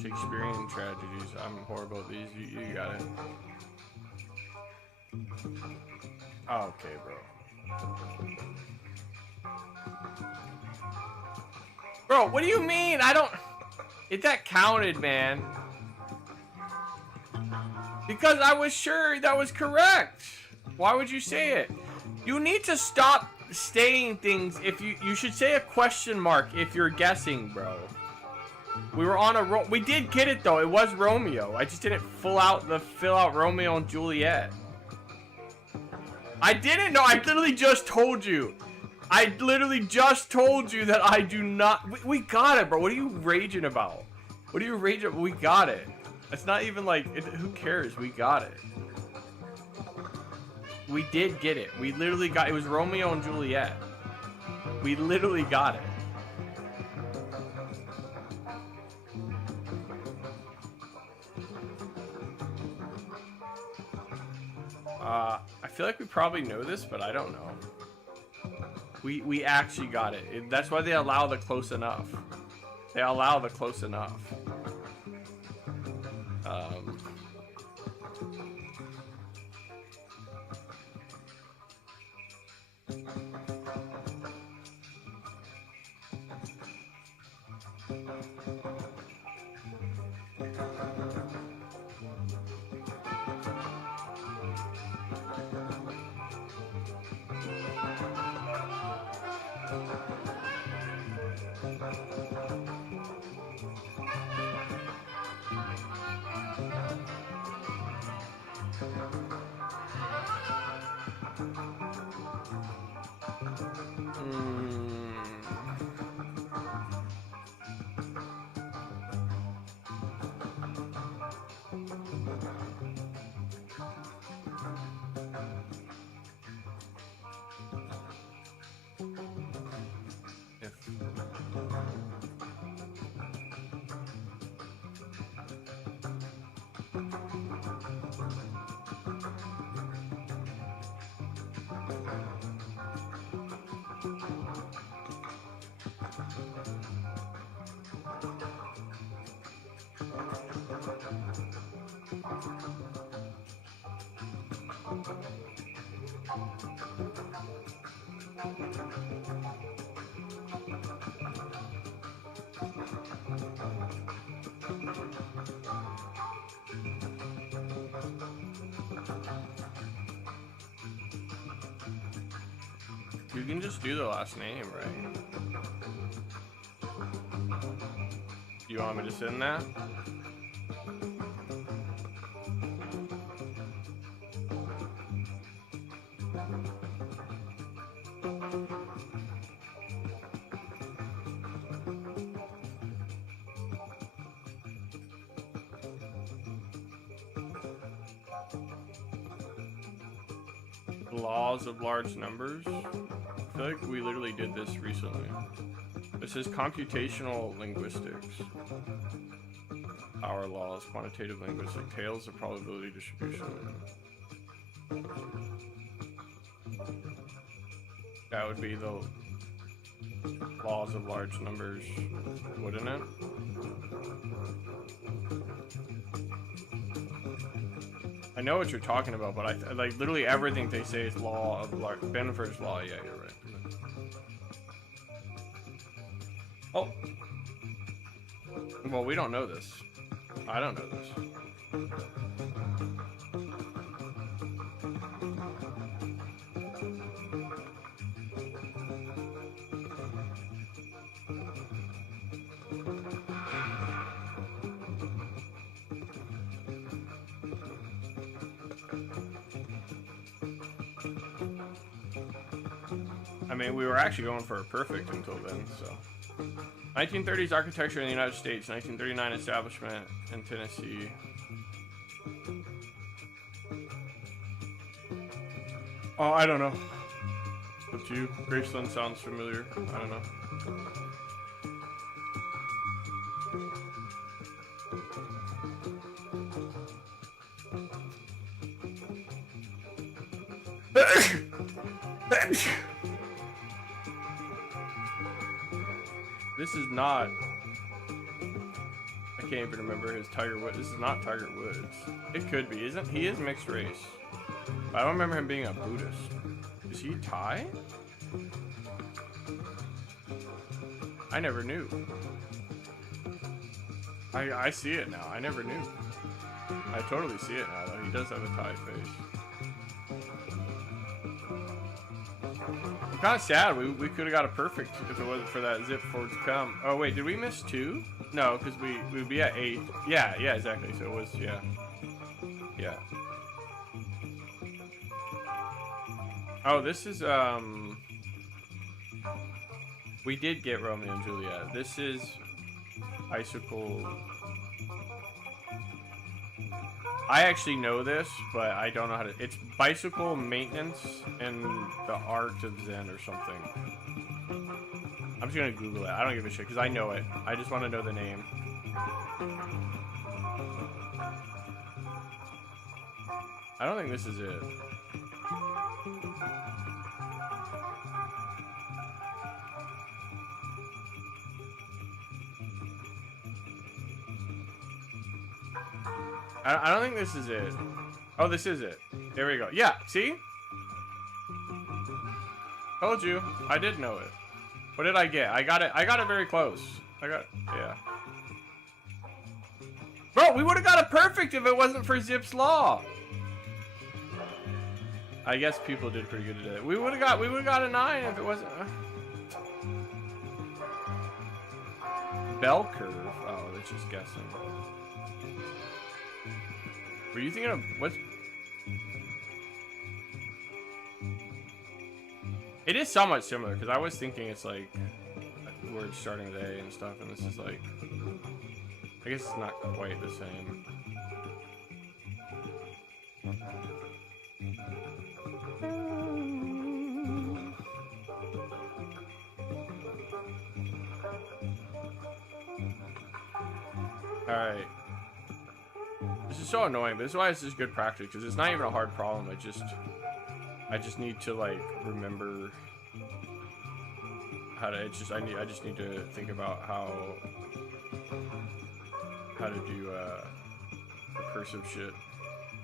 Shakespearean tragedies. I'm horrible at these. You got it. Oh, okay, bro. Bro, what do you mean? I don't... That counted, man. Because I was sure that was correct. Why would you say it? You need to stop saying things if you should say a question mark if you're guessing, bro. We were on a we did get it though. It was Romeo. I just didn't fill out Romeo and Juliet. I didn't know. I literally just told you. I literally just told you that I do not. We got it, bro. What are you raging about? What are you raging about? We got it. It's not even like who cares? We got it. We did get it. We literally got it. Was Romeo and Juliet. We literally got it. I feel like we probably know this, but I don't know. We actually got it. That's why they allow the close enough. They allow the close enough. You can just do the last name, right? You want me to sit in that? Laws of large numbers. I feel like we literally did this recently. This is computational linguistics. Power laws, quantitative linguistics, tails of probability distribution. That would be the laws of large numbers, wouldn't it? I know what you're talking about, but I like literally everything they say is law of large. Benford's law. Yeah, you're right. Oh. Well, we don't know this. I don't know this. I mean, we were actually going for a perfect until then, so. 1930s architecture in the United States, 1939 establishment in Tennessee. Oh, I don't know. Up to you. Graceland sounds familiar. I don't know. This is not. I can't even remember his Tiger Woods. This is not Tiger Woods. It could be, isn't he? Is mixed race. But I don't remember him being a Buddhist. Is he Thai? I never knew. I see it now. I never knew. I totally see it now, though. He does have a Thai face. Kind of sad. We could have got a perfect if it wasn't for that zip forward to come. Oh wait, did we miss 2? No, because we'd be at 8. Yeah, exactly. So it was yeah. Oh, this is we did get Romeo and Juliet. This is bicycle. I actually know this, but I don't know how to. It's bicycle maintenance and the art of Zen or something. I'm just gonna Google it. I don't give a shit because I know it. I just want to know the name. I don't think this is it. I don't think this is it. Oh, this is it. There we go. Yeah, see? Told you. I did know it. What did I get? I got it very close. Yeah. Bro, we would have got it perfect if it wasn't for Zip's Law. I guess people did pretty good today. We would have got a 9 if it wasn't. Bell curve. Oh, that's just guessing. Were you thinking of what's? It is somewhat similar because I was thinking it's like words starting with A and stuff, and this is like, I guess it's not quite the same. Alright. This is so annoying, but this is why this is good practice, because it's not even a hard problem. I just need to like remember how to, I just need to think about how to do recursive shit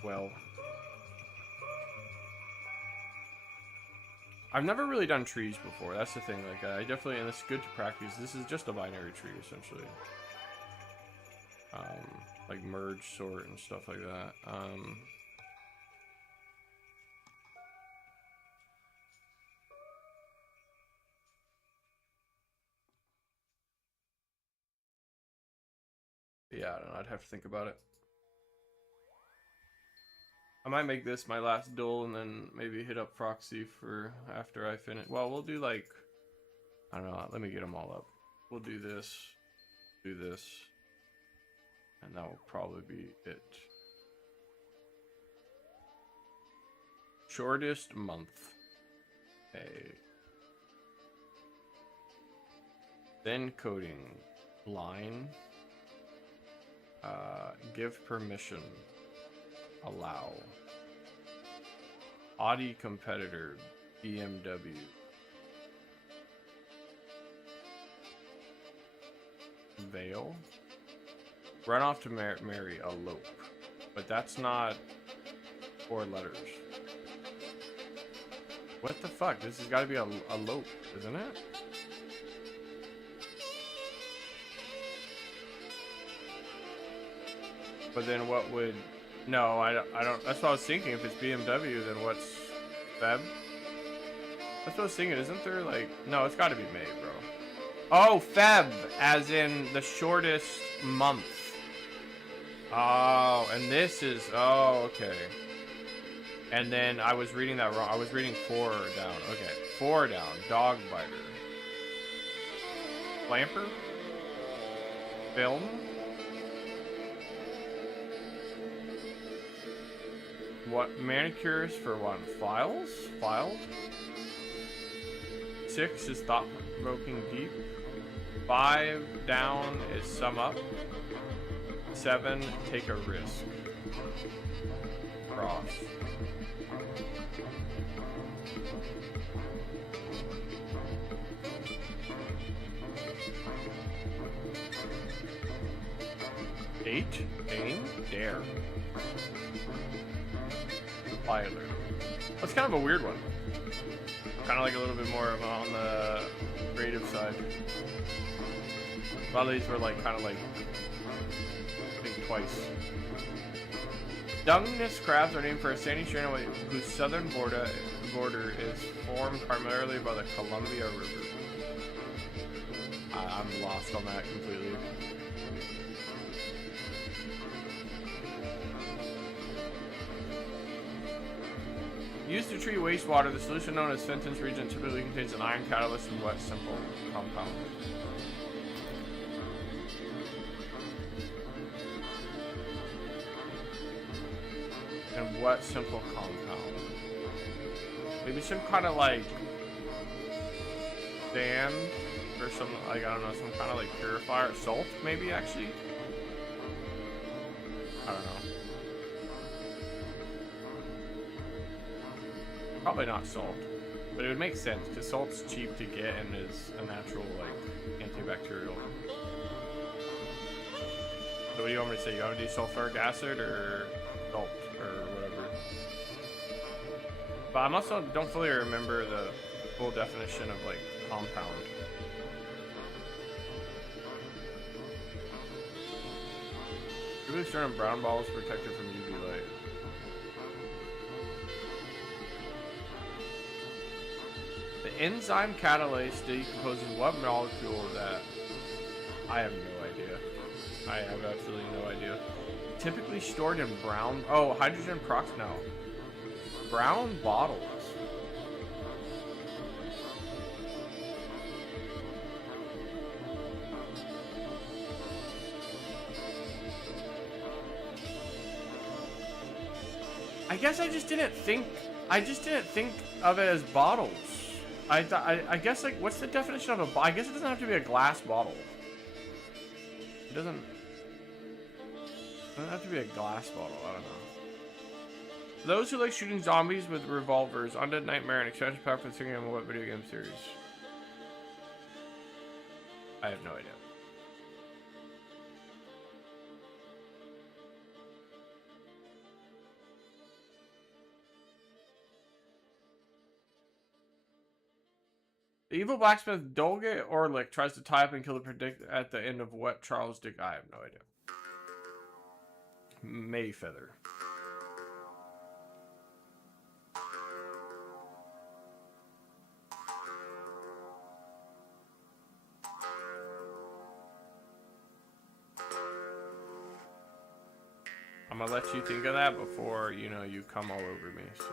well. I've never really done trees before. That's the thing. Like I definitely, and it's good to practice. This is just a binary tree essentially. Like merge, sort, and stuff like that. Yeah, I don't know. I'd have to think about it. I might make this my last duel and then maybe hit up Proxy for after I finish. Well, we'll do like, I don't know. Let me get them all up. We'll do this, and that will probably be it. Shortest month. Okay. Then coding. Line. Give permission. Allow. Audi competitor. BMW. Veil. Run off to marry, elope. But that's not 4 letters. What the fuck? This has got to be a elope, isn't it? But then what would... No, I don't... That's what I was thinking. If it's BMW, then what's Feb? That's what I was thinking. Isn't there like... No, it's got to be May, bro. Oh, Feb! As in the shortest month. Oh, and this is... Oh, okay. And then I was reading that wrong. I was reading 4 down. Okay, 4 down. Dog biter. Clamper? Film? What? Manicures for one? Files? Filed? 6 is thought-provoking deep. 5 down is sum up. 7, take a risk. Cross. Eight, aim, dare. Supply alert. That's kind of a weird one. Kind of like a little bit more of on the creative side. A lot of these were like kind of like twice. Dungeness crabs are named for a sandy strain whose southern border is formed primarily by the Columbia River. I'm lost on that completely. Used to treat wastewater, the solution known as Fenton's reagent typically contains an iron catalyst and wet simple compound. And wet simple compound. Maybe some kind of like sand or some, like, I don't know, some kind of like purifier. Salt, maybe, actually? I don't know. Probably not salt, but it would make sense because salt's cheap to get and is a natural, like, antibacterial. So what do you want me to say? You want to do sulfuric acid or salt or whatever? But I also don't fully remember the full definition of, like, compound. Really certain brown balls protected from UV light. The enzyme catalase decomposes what molecule that I have no idea. I have absolutely no idea. Typically stored in brown. Oh, hydrogen prox. No. Brown bottles. I guess I just didn't think. I just didn't think of it as bottles. I guess, like, what's the definition of a bottle? I guess it doesn't have to be a glass bottle. It doesn't have to be a glass bottle. I don't know. For those who like shooting zombies with revolvers, Undead Nightmare, and expansion pack for the thinking of what video game series? I have no idea. The evil blacksmith Dolge Orlick tries to tie up and kill the predict at the end of what Charles Dick. I have no idea. Mayfeather. I'm gonna let you think of that before, you know, you come all over me, so.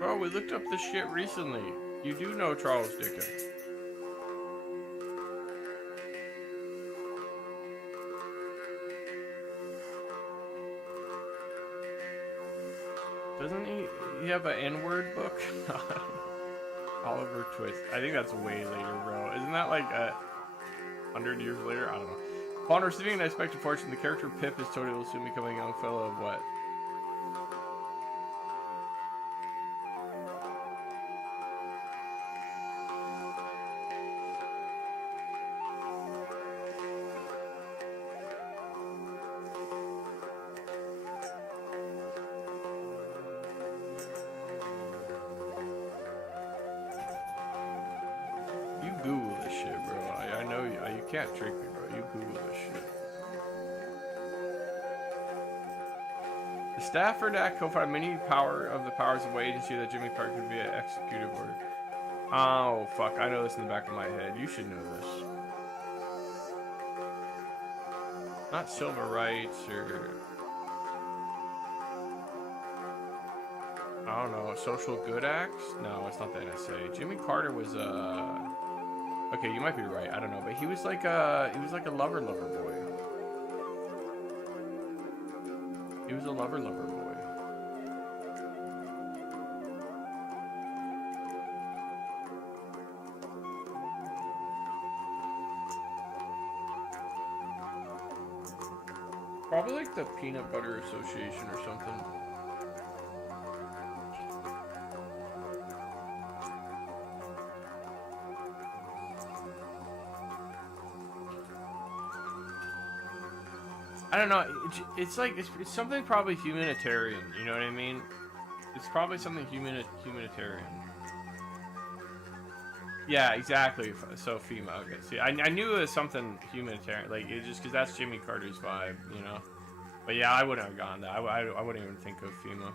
Bro, we looked up this shit recently. You do know Charles Dickens. Doesn't he have an N-word book? Oliver Twist. I think that's way later, bro. Isn't that like 100 years later? I don't know. Upon receiving an unexpected fortune, the character Pip is totally will soon become a young fellow of what? Google this shit, bro. I know you can't trick me, bro. You Google this shit. The Stafford Act codified many of the powers of what agency that Jimmy Carter could be an executive order. Oh, fuck. I know this in the back of my head. You should know this. Not civil rights or... I don't know. Social Good Acts? No, it's not the NSA. Jimmy Carter was okay, you might be right. I don't know, but he was like a lover boy. He was a lover boy. Probably like the Peanut Butter Association or something. I don't know. It's like it's something probably humanitarian. You know what I mean? It's probably something humanitarian. Yeah, exactly. So FEMA. Okay. See, I knew it was something humanitarian. Like it just because that's Jimmy Carter's vibe, you know. But yeah, I wouldn't have gone that. I wouldn't even think of FEMA.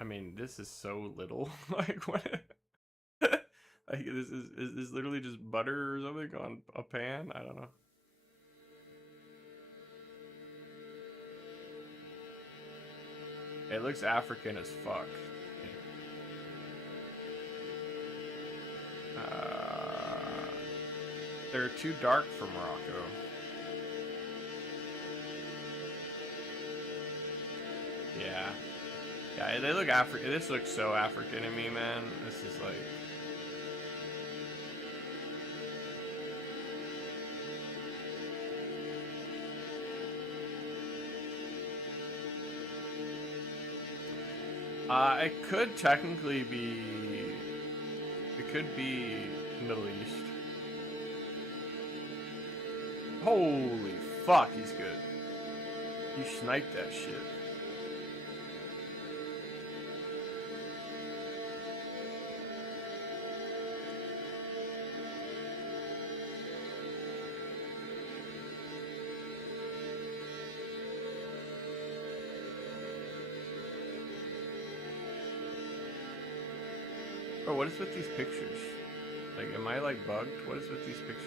I mean, this is so little. Like what? Like this is literally just butter or something on a pan. I don't know. It looks African as fuck. They're too dark for Morocco. Yeah. Yeah, they look African. This looks so African to me, man. This is like... It could technically be. It could be Middle East. Holy fuck, he's good. You sniped that shit. Bro, what is with these pictures? Like, am I like bugged? What is with these pictures?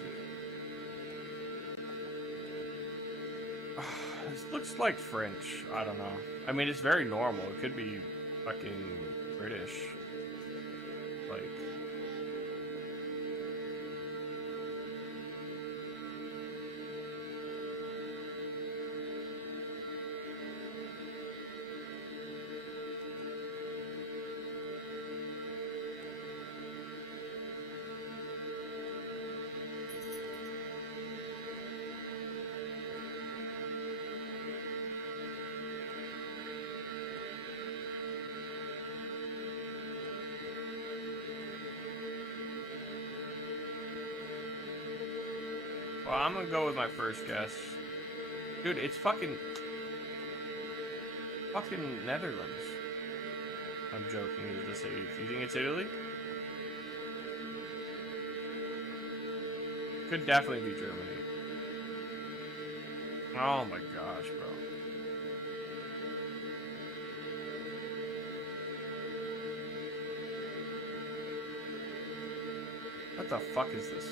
This looks like French. I don't know. I mean, it's very normal. It could be fucking British. Like... Well, I'm gonna go with my first guess. Dude, it's fucking Netherlands. I'm joking. Is this Italy? You think it's Italy? Could definitely be Germany. Oh my gosh, bro. What the fuck is this?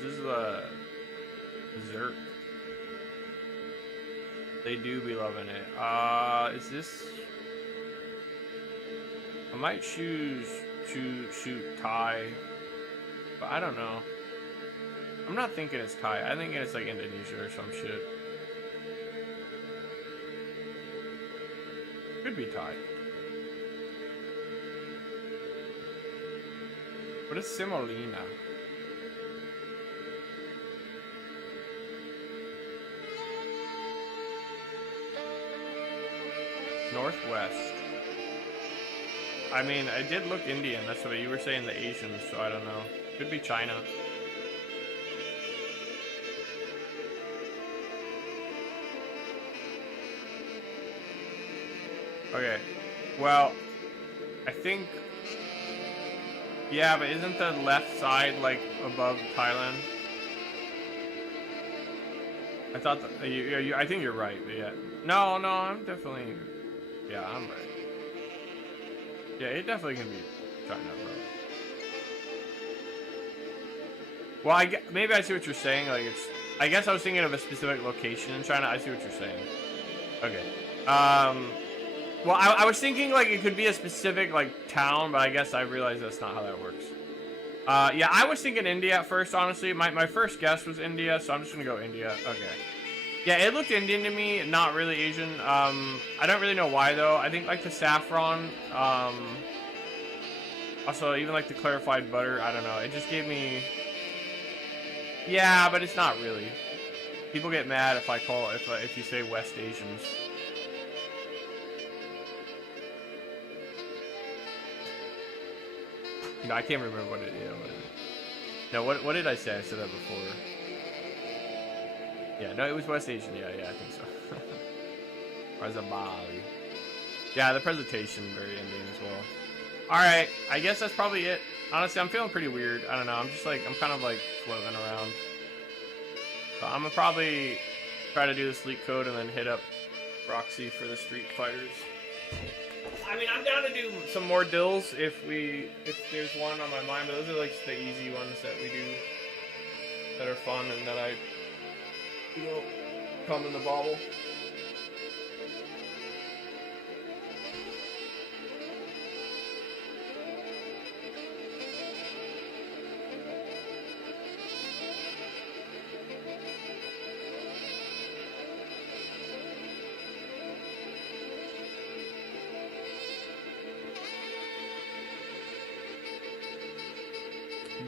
This is the dessert. They do be loving it. Is this? I might shoot Thai, but I don't know. I'm not thinking it's Thai. I think it's like Indonesia or some shit. Could be Thai. What is semolina? Northwest. I mean, I did look Indian. That's what you were saying, the Asians, so I don't know. Could be China. Okay. Well, I think... Yeah, but isn't the left side, like, above Thailand? I thought that... I think you're right, but yeah. No, I'm definitely... Yeah, I'm right. Yeah, it definitely can be China, bro. Well, maybe I see what you're saying. Like, it's... I guess I was thinking of a specific location in China. I see what you're saying. Okay. Well, I was thinking, like, it could be a specific, like, town, but I guess I realized that's not how that works. Yeah, I was thinking India at first, honestly. My first guess was India, so I'm just gonna go India. Okay. Yeah, it looked Indian to me, not really Asian. I don't really know why, though. I think, like, the saffron, also, even, like, the clarified butter, I don't know. It just gave me... Yeah, but it's not really. People get mad if I call if you say West Asians. No, I can't remember what it is. No, what did I say? I said that before. Yeah, no, it was West Asian. Yeah, I think so. Razabali. Yeah, the presentation very Indian as well. Alright, I guess that's probably it. Honestly, I'm feeling pretty weird. I don't know. I'm kind of like floating around. So I'm gonna probably try to do the sleep code and then hit up Roxy for the Street Fighters. I mean, I'm down to do some more dills if there's one on my mind, but those are like the easy ones that we do that are fun and that I, come in the bottle.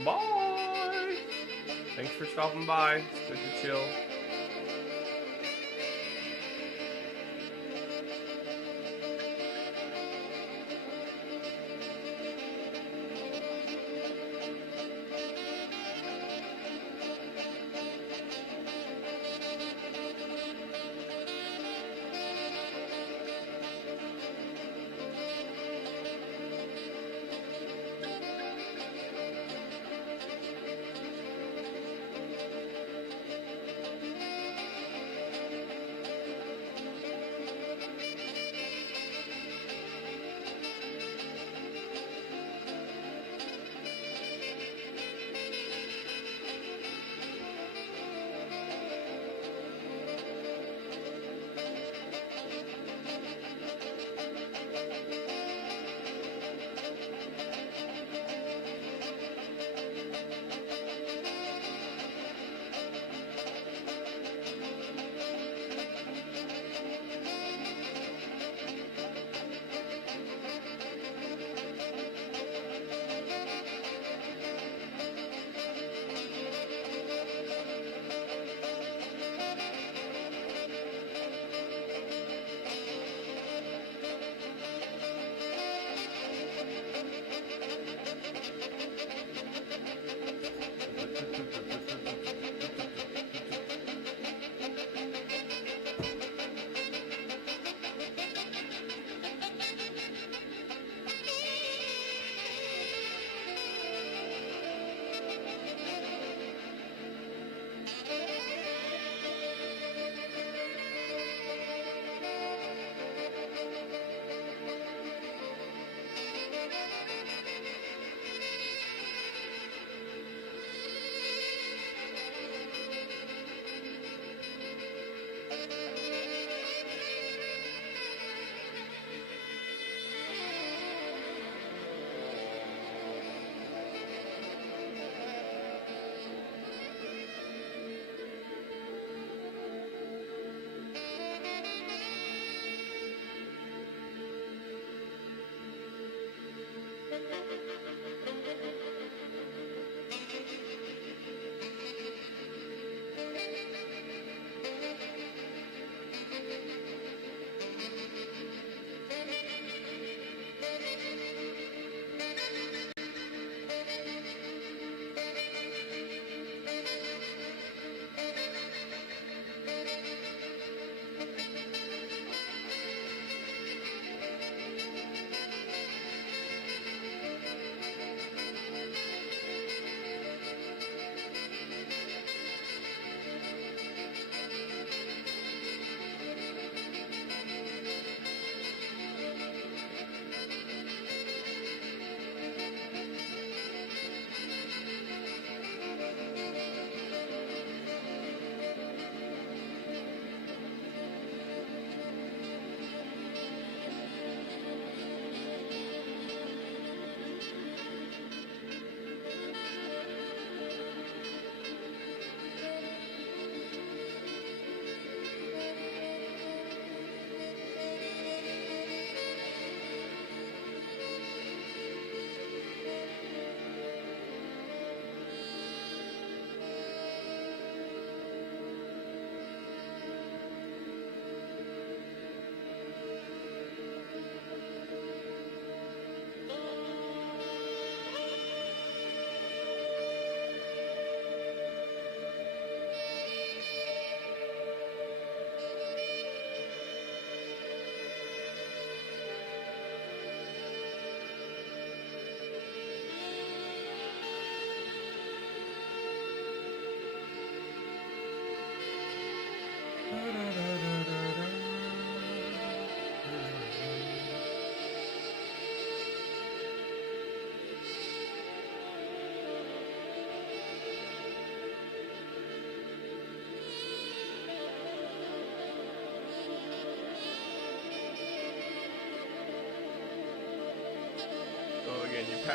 Bye! Thanks for stopping by. It's good to chill.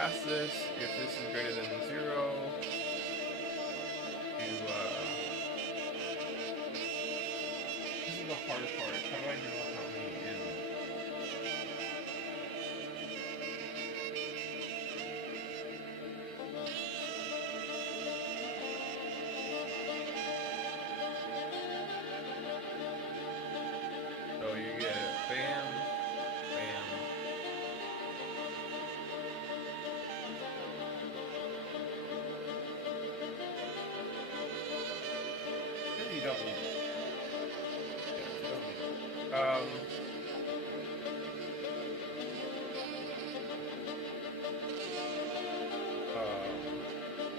pass this, if this is greater than 0, you, this is the hard part. How do I know how many in? So you get bam, bam. Maybe you don't need it. Yeah, you don't need it.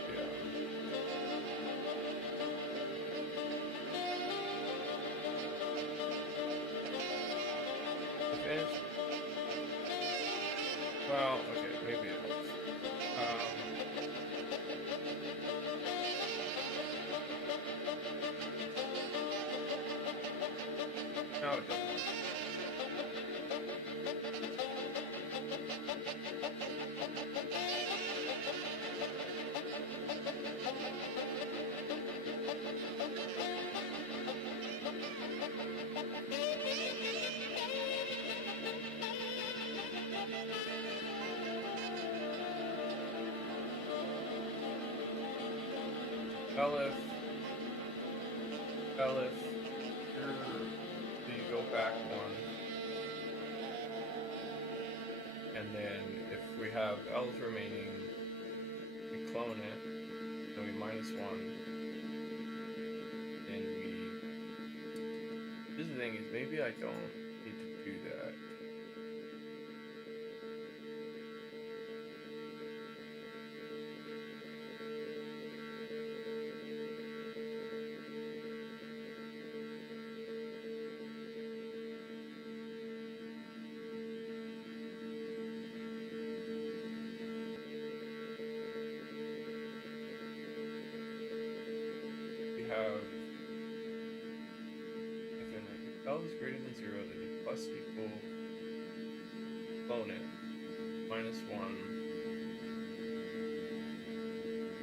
Yeah. Finish. Well, okay, maybe it helps. No, it doesn't. Elif, here, so you go back one, and then if we have L's remaining, we clone it, then we minus 1, and we, this is the thing is, maybe I don't need to do that. Have if L is greater than 0, then you plus equal clone it minus 1,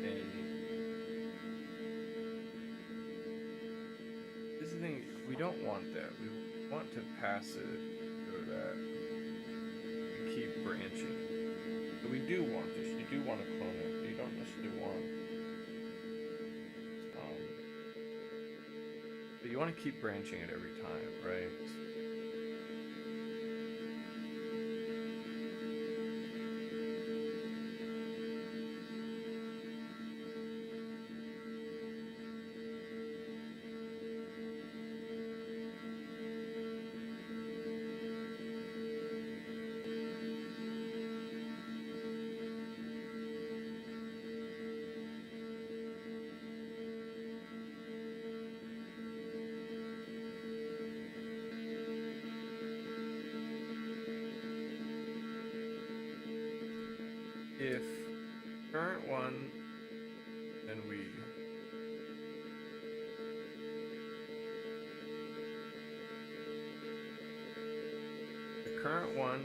then this is the thing, we don't want that. We want to pass it so that we keep branching. So we do want this. You do want to clone it. You don't necessarily want. But you want to keep branching it every time, right? If current one, then we the current one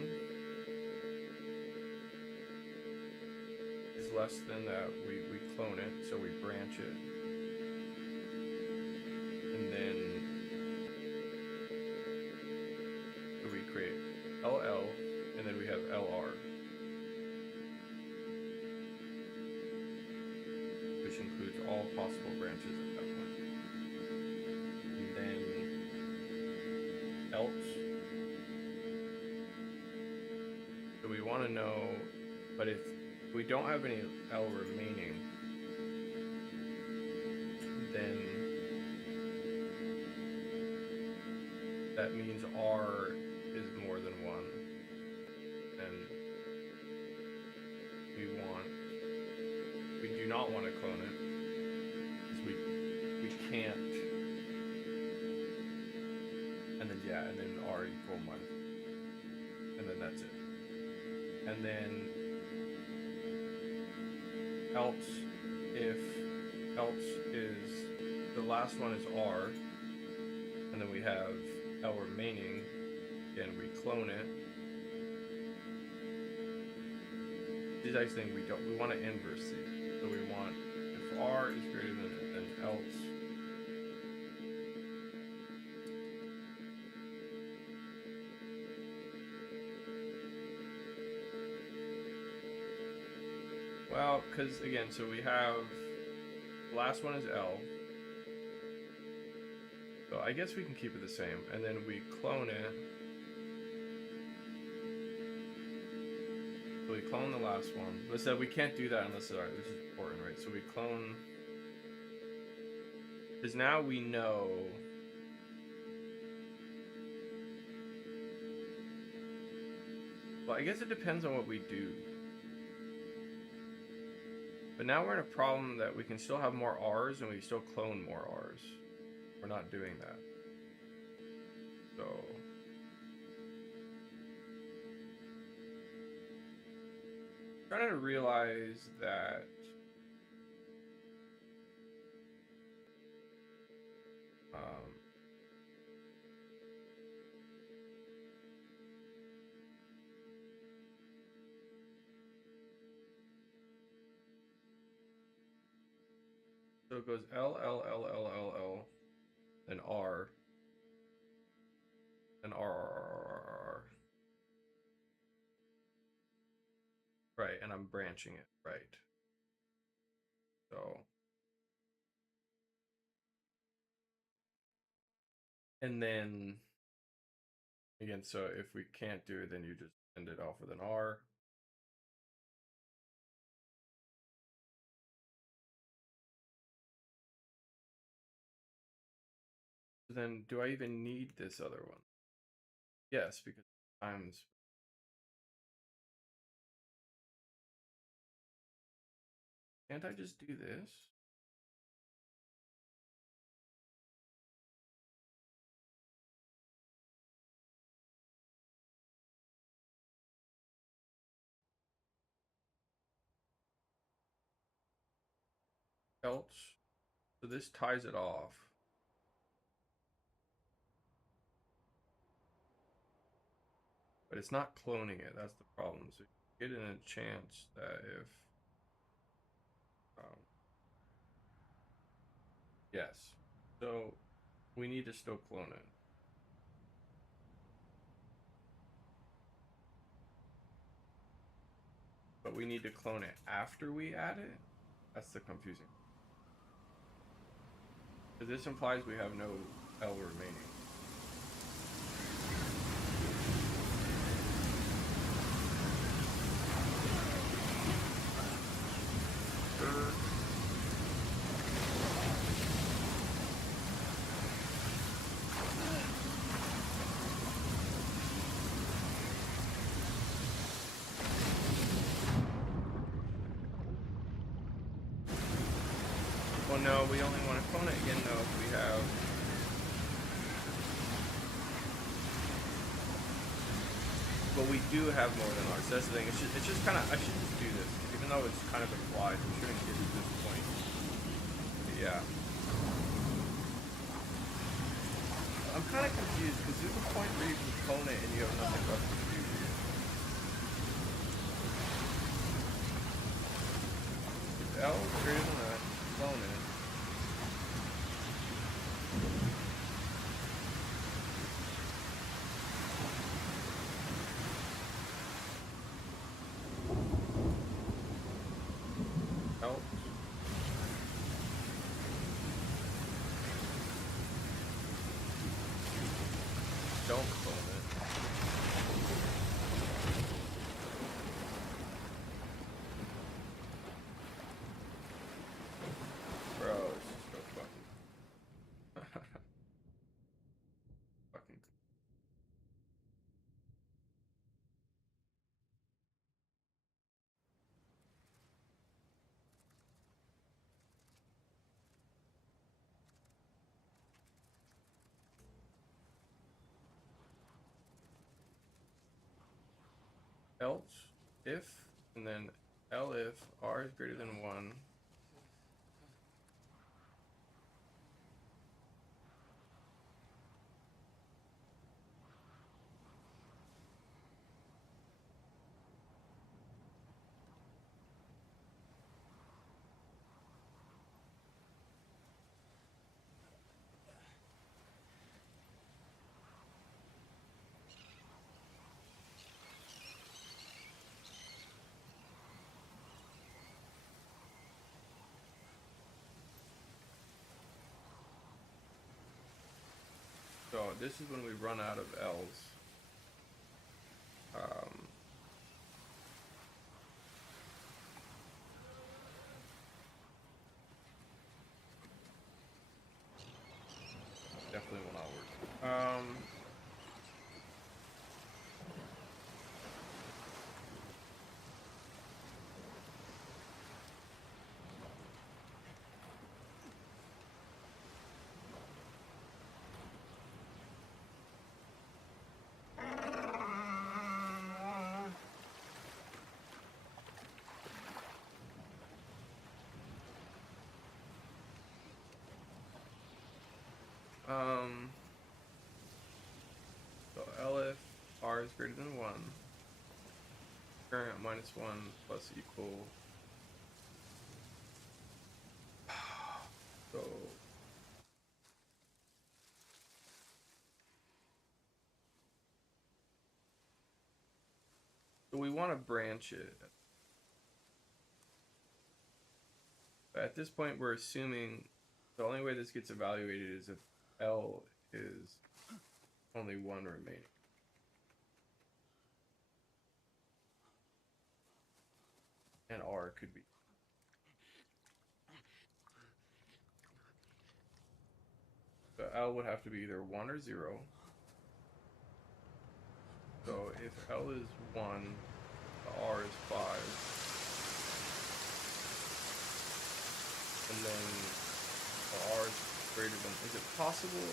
is less than that, we clone it, so we branch it, and then we create LL, and then we have LR. Which includes all possible branches at that point. And then else. So we want to know, but if we don't have any L remaining, then that means R is more than 1. And we do not want to clone it, because we can't, and then yeah, and then R equal minus, and then that's it. And then else, if else is, the last one is R, and then we have L remaining, again we clone it. these actually things we don't. We want to inverse these. So we want if R is greater than else. Well, because again, so we have the last one is L. So I guess we can keep it the same, and then we clone it. So we clone the last one. But said we can't do that unless alright, this is important, right? So we clone, because now we know. Well, I guess it depends on what we do. But now we're in a problem that we can still have more R's and we still clone more R's. We're not doing that. So trying to realize that so it goes L, L, L, L, L, L, then R, then R, R, R, R, R. Right, and I'm branching it, right. So, and then, again, so if we can't do it, then you just end it off with an R. Then do I even need this other one? Yes, because times. Can't I just do this? Else, so this ties it off. But it's not cloning it, that's the problem. So you get in a chance that if yes. So we need to still clone it. But we need to clone it after we add it? That's the confusing. So this implies we have no L remaining. Well, no, we only want to clone it again, though, if we have. But we do have more than ours. That's the thing. It's just kind of. I should just do this, even though it's kind of implied. We shouldn't get to this point. But yeah. I'm kind of confused because there's a point where you can clone it and you have nothing left to do. If L is greater than that, clone it. Help. Don't clone it. Bro, it's just so fucking. Fucking. Else if, and then L if R is greater than 1. this is when we run out of L's. Definitely will not work. So L if R is greater than 1, carrying out -1 plus equal. So we want to branch it. But at this point, we're assuming the only way this gets evaluated is if L is only 1 remaining. And R could be. So L would have to be either 1 or 0. So if L is 1, the R is 5. And then the R is greater than. Is it possible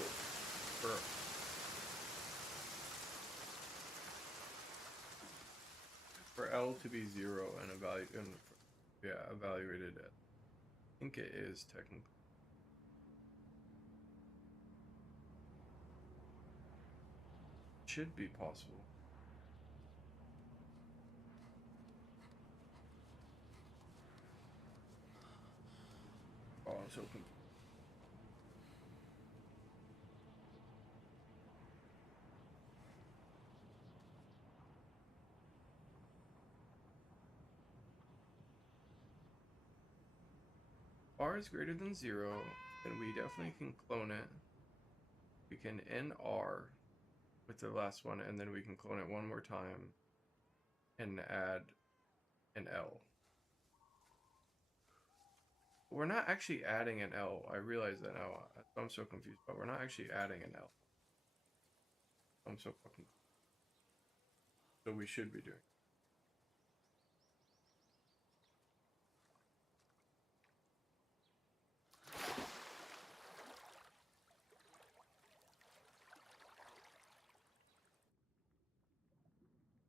for L to be 0 and evaluated at? I think it is technically. Should be possible. Oh, I'm so confused. R is greater than 0, then we definitely can clone it. We can end R with the last one, and then we can clone it one more time and add an L. We're not actually adding an L. I realize that now. I'm so confused, but we're not actually adding an L. I'm so fucking. So we should be doing.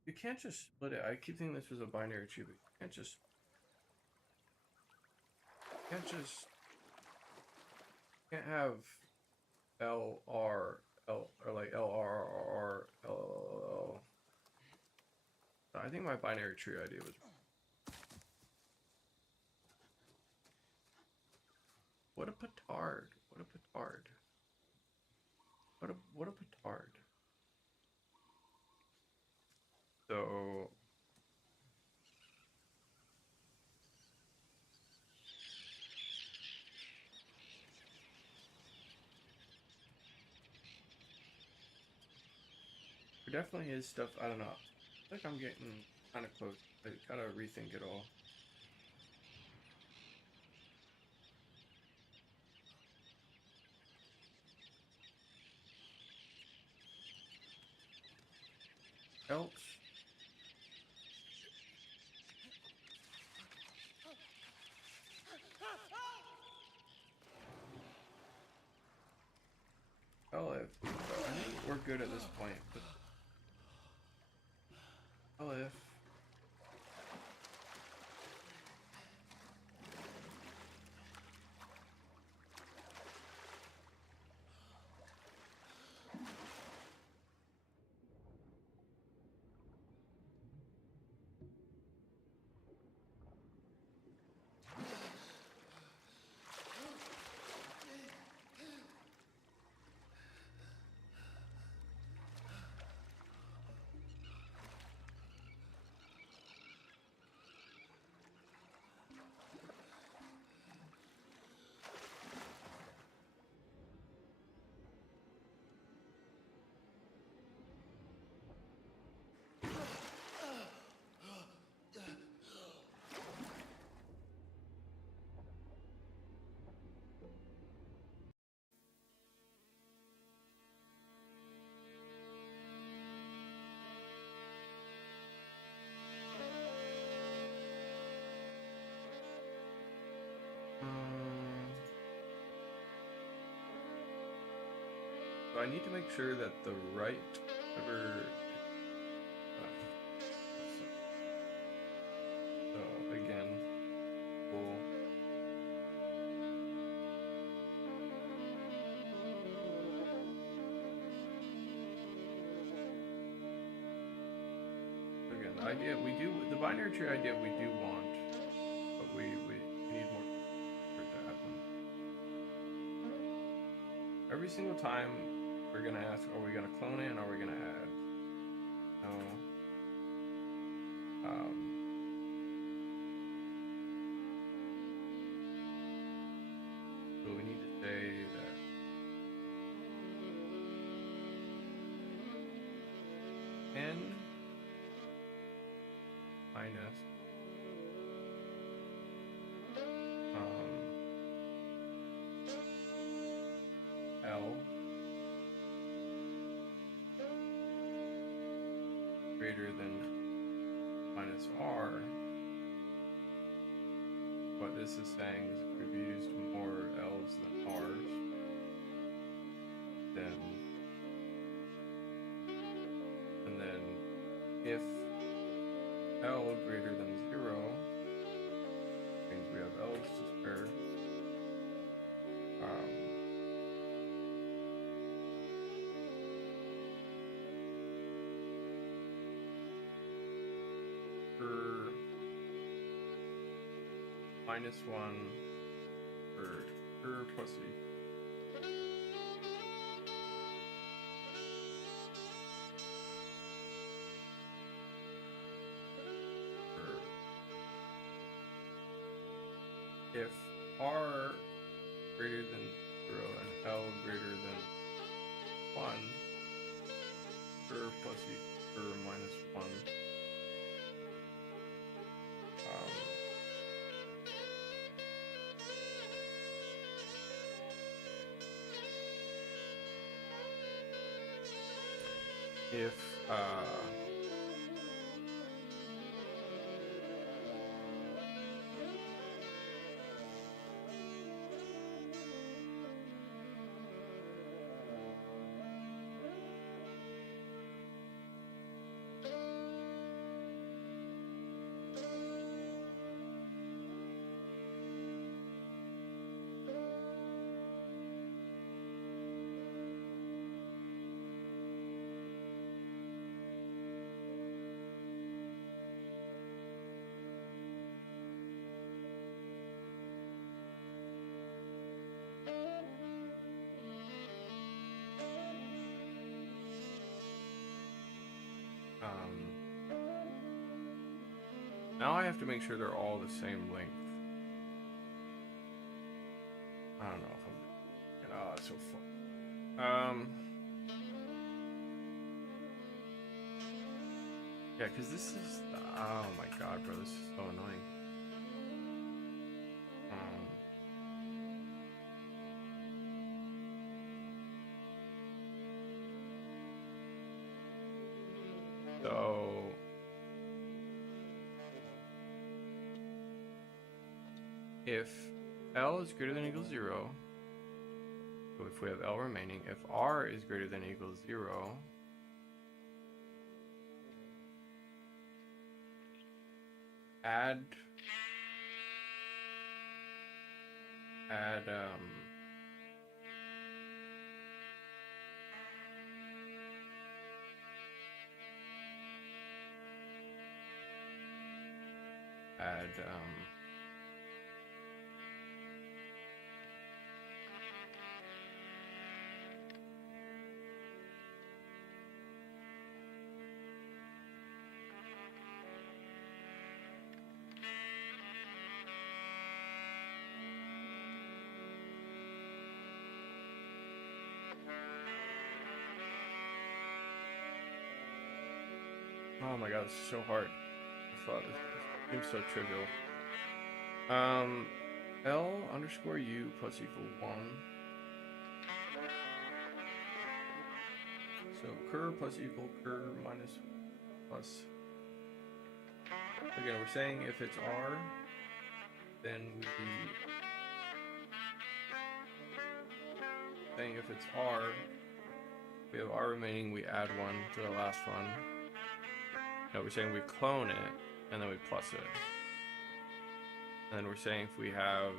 You can't just split it. I keep thinking this was a binary tree, but you can't just. Can't have L R L or like L R R L L. I think my binary tree idea was. What a petard! What a petard! What a petard! So. There definitely is stuff, I don't know. I think I'm getting kind of close. I gotta rethink it all. Else. L if. I think we're good at this point. But L if. So I need to make sure that the right ever. So again, we'll again the idea we do the binary tree idea we do want, but we need more for it to happen. Every single time we're gonna ask, are we gonna clone it and are we gonna add? No. So we need to say that n minus L greater than minus R. What this is saying is if we've used more L's than R's, then and then if L greater than 0 means we have L's to spare. For minus 1 for plus E. If R greater than 0 and L greater than 1, for plus E for minus 1. If now I have to make sure they're all the same length. I don't know if I'm. Oh, it's so fun. Yeah, because this is. Oh my god, bro, this is so annoying. So. If L is greater than or equals 0, so if we have L remaining, if R is greater than or equals 0, add oh my god, this is so hard. I thought this seems so trivial. L underscore U plus equal 1. So cur plus equal cur minus plus. Again, we're saying if it's R, then we saying if it's R, We have R remaining, we add 1 to the last one. No, we're saying we clone it, and then we plus it. And then we're saying if we have...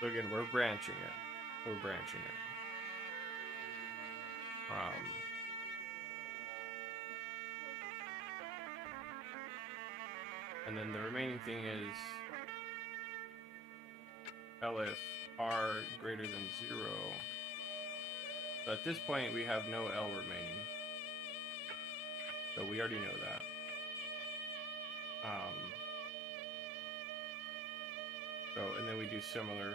So again, we're branching it. We're branching it. And then the remaining thing is L if R greater than 0. So at this point, we have no L remaining. So we already know that. And then we do similar.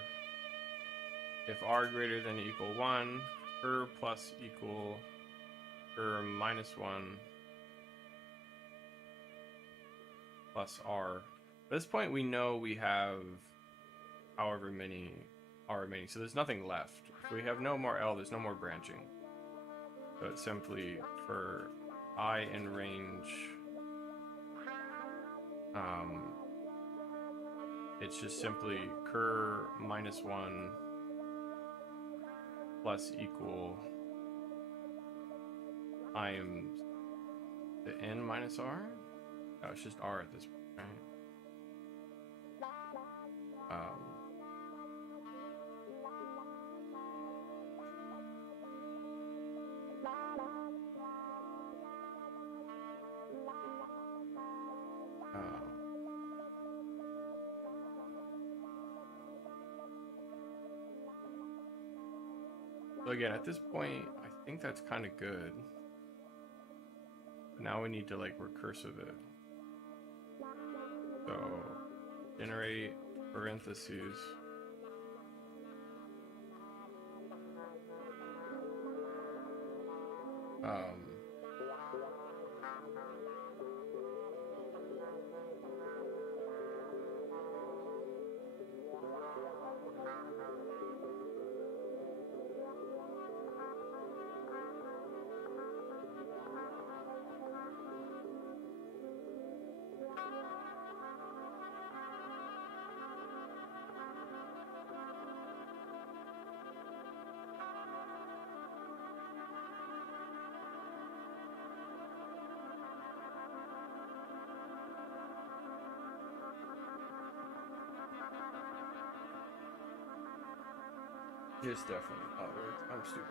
If R greater than or equal 1, R plus equal R minus 1 plus R. At this point, we know we have however many R remaining, so there's nothing left. If we have no more L, there's no more branching. So it's simply for I in range, it's just simply cur minus 1 plus equal I am the n minus R? Oh, it's just R at this point, right? So again, at this point, I think that's kind of good. But now we need to like recursive it. So generate parentheses. It's definitely not worked. I'm stupid.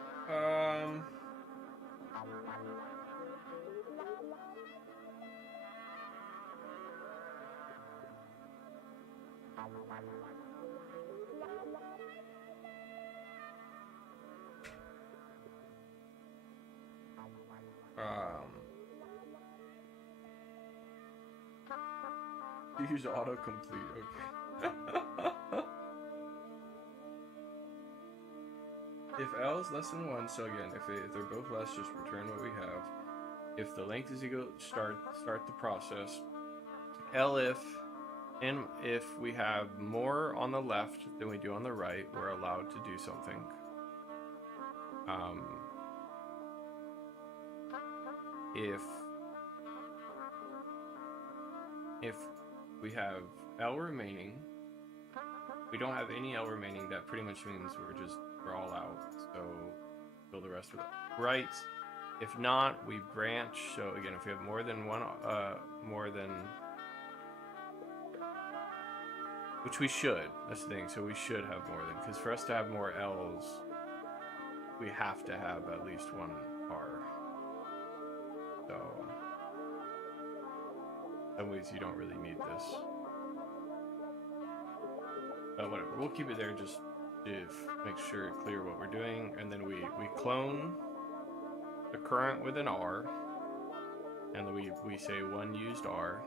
Use autocomplete, okay. If L is less than 1, so again, if they're both less, just return what we have. If the length is equal, start the process. L if we have more on the left than we do on the right, we're allowed to do something. If we have L remaining, we don't have any L remaining, that pretty much means we're all out. So fill the rest with right. If not, we branch. So again, if we have more than one, which we should, that's the thing. So we should have more than, because for us to have more L's, we have to have at least one R. So in some ways you don't really need this. But whatever, we'll keep it there just to make sure it's clear what we're doing. And then we clone the current with an R, and then we say one used R.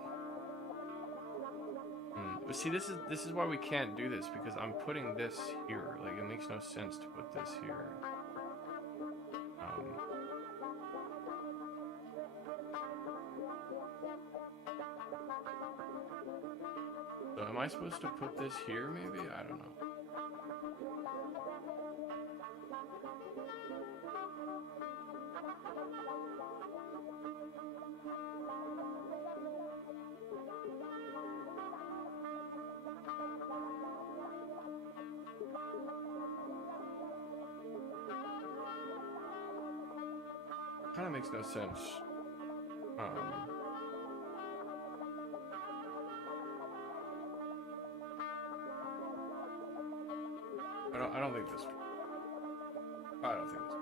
But see, this is why we can't do this, because I'm putting this here. Like, it makes no sense to put this here. So am I supposed to put this here, maybe? I don't know. Kind of makes no sense. I don't think this. I don't think this.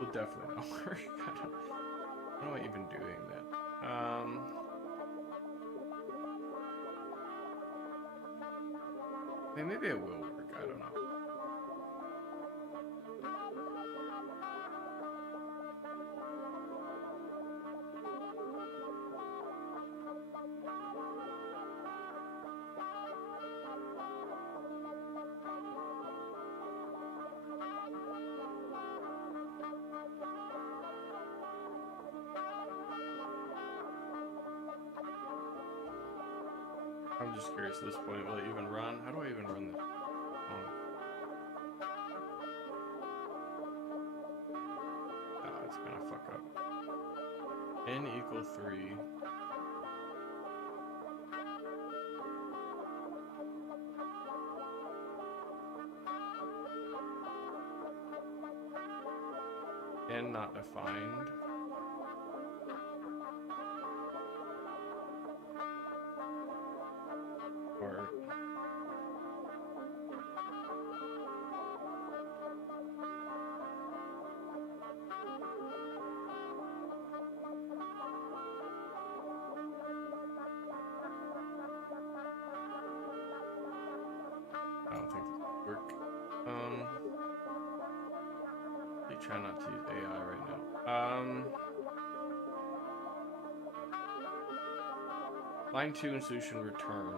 Will definitely not work. I don't know what you've been doing then. I mean, maybe it will work. I don't know. I'm just curious at this point, will it even run? How do I even run this? Oh, it's gonna fuck up. N equal 3. N not defined. Or I don't think this will work. I try not to use AI right now. Line 2 and solution return.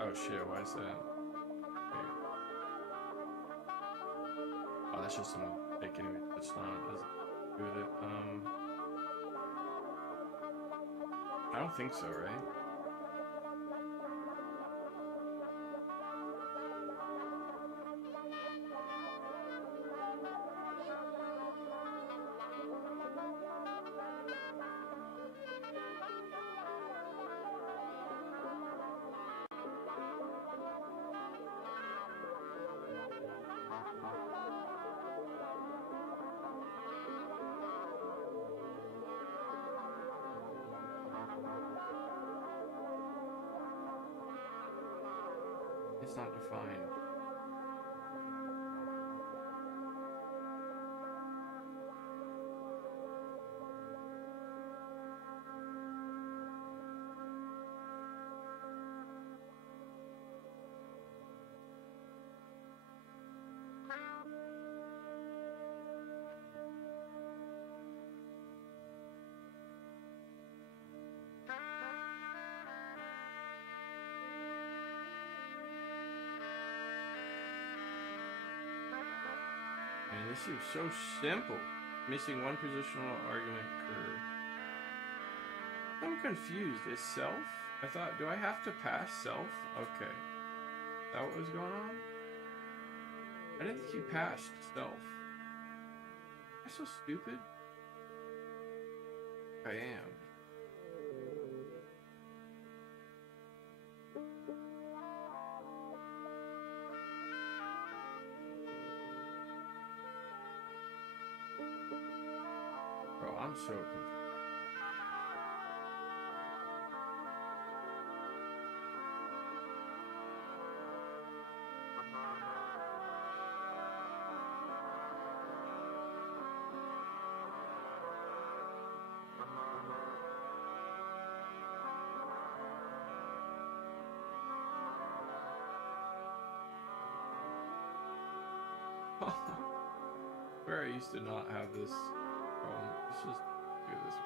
Oh shit, why is that? Okay. Oh, that's just some mistake anyway. It's not, it doesn't do with it. I don't think so, right? It's not defined. Man, this seems so simple. Missing one positional argument curve. I'm confused. Is self? I thought, do I have to pass self? Okay. Is that what was going on? I didn't think you passed self. Am I so stupid? I am. Bro, I'm so confused. Where I used to not have this problem. Let's just do this.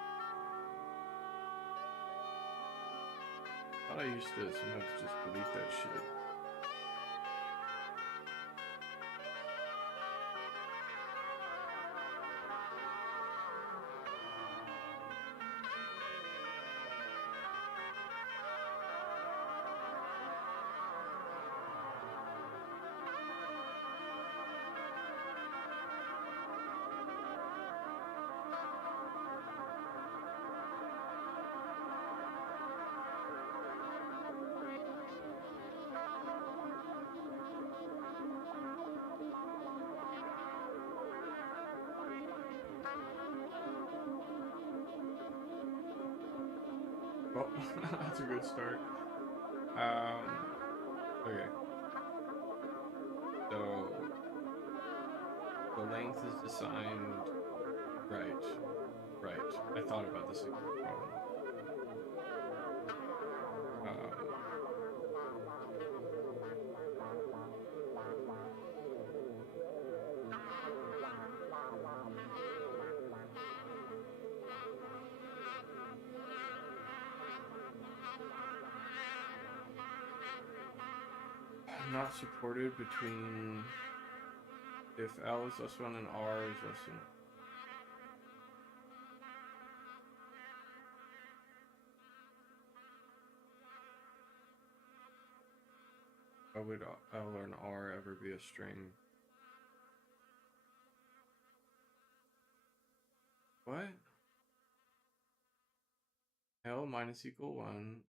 Thought I used to sometimes just delete that shit. Well, that's a good start. Okay. So the length is assigned. Right. Right. I thought about this again. Not supported between if L is less 1 and R is less than. How would L and R ever be a string? What? L minus equal 1.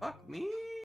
Fuck me?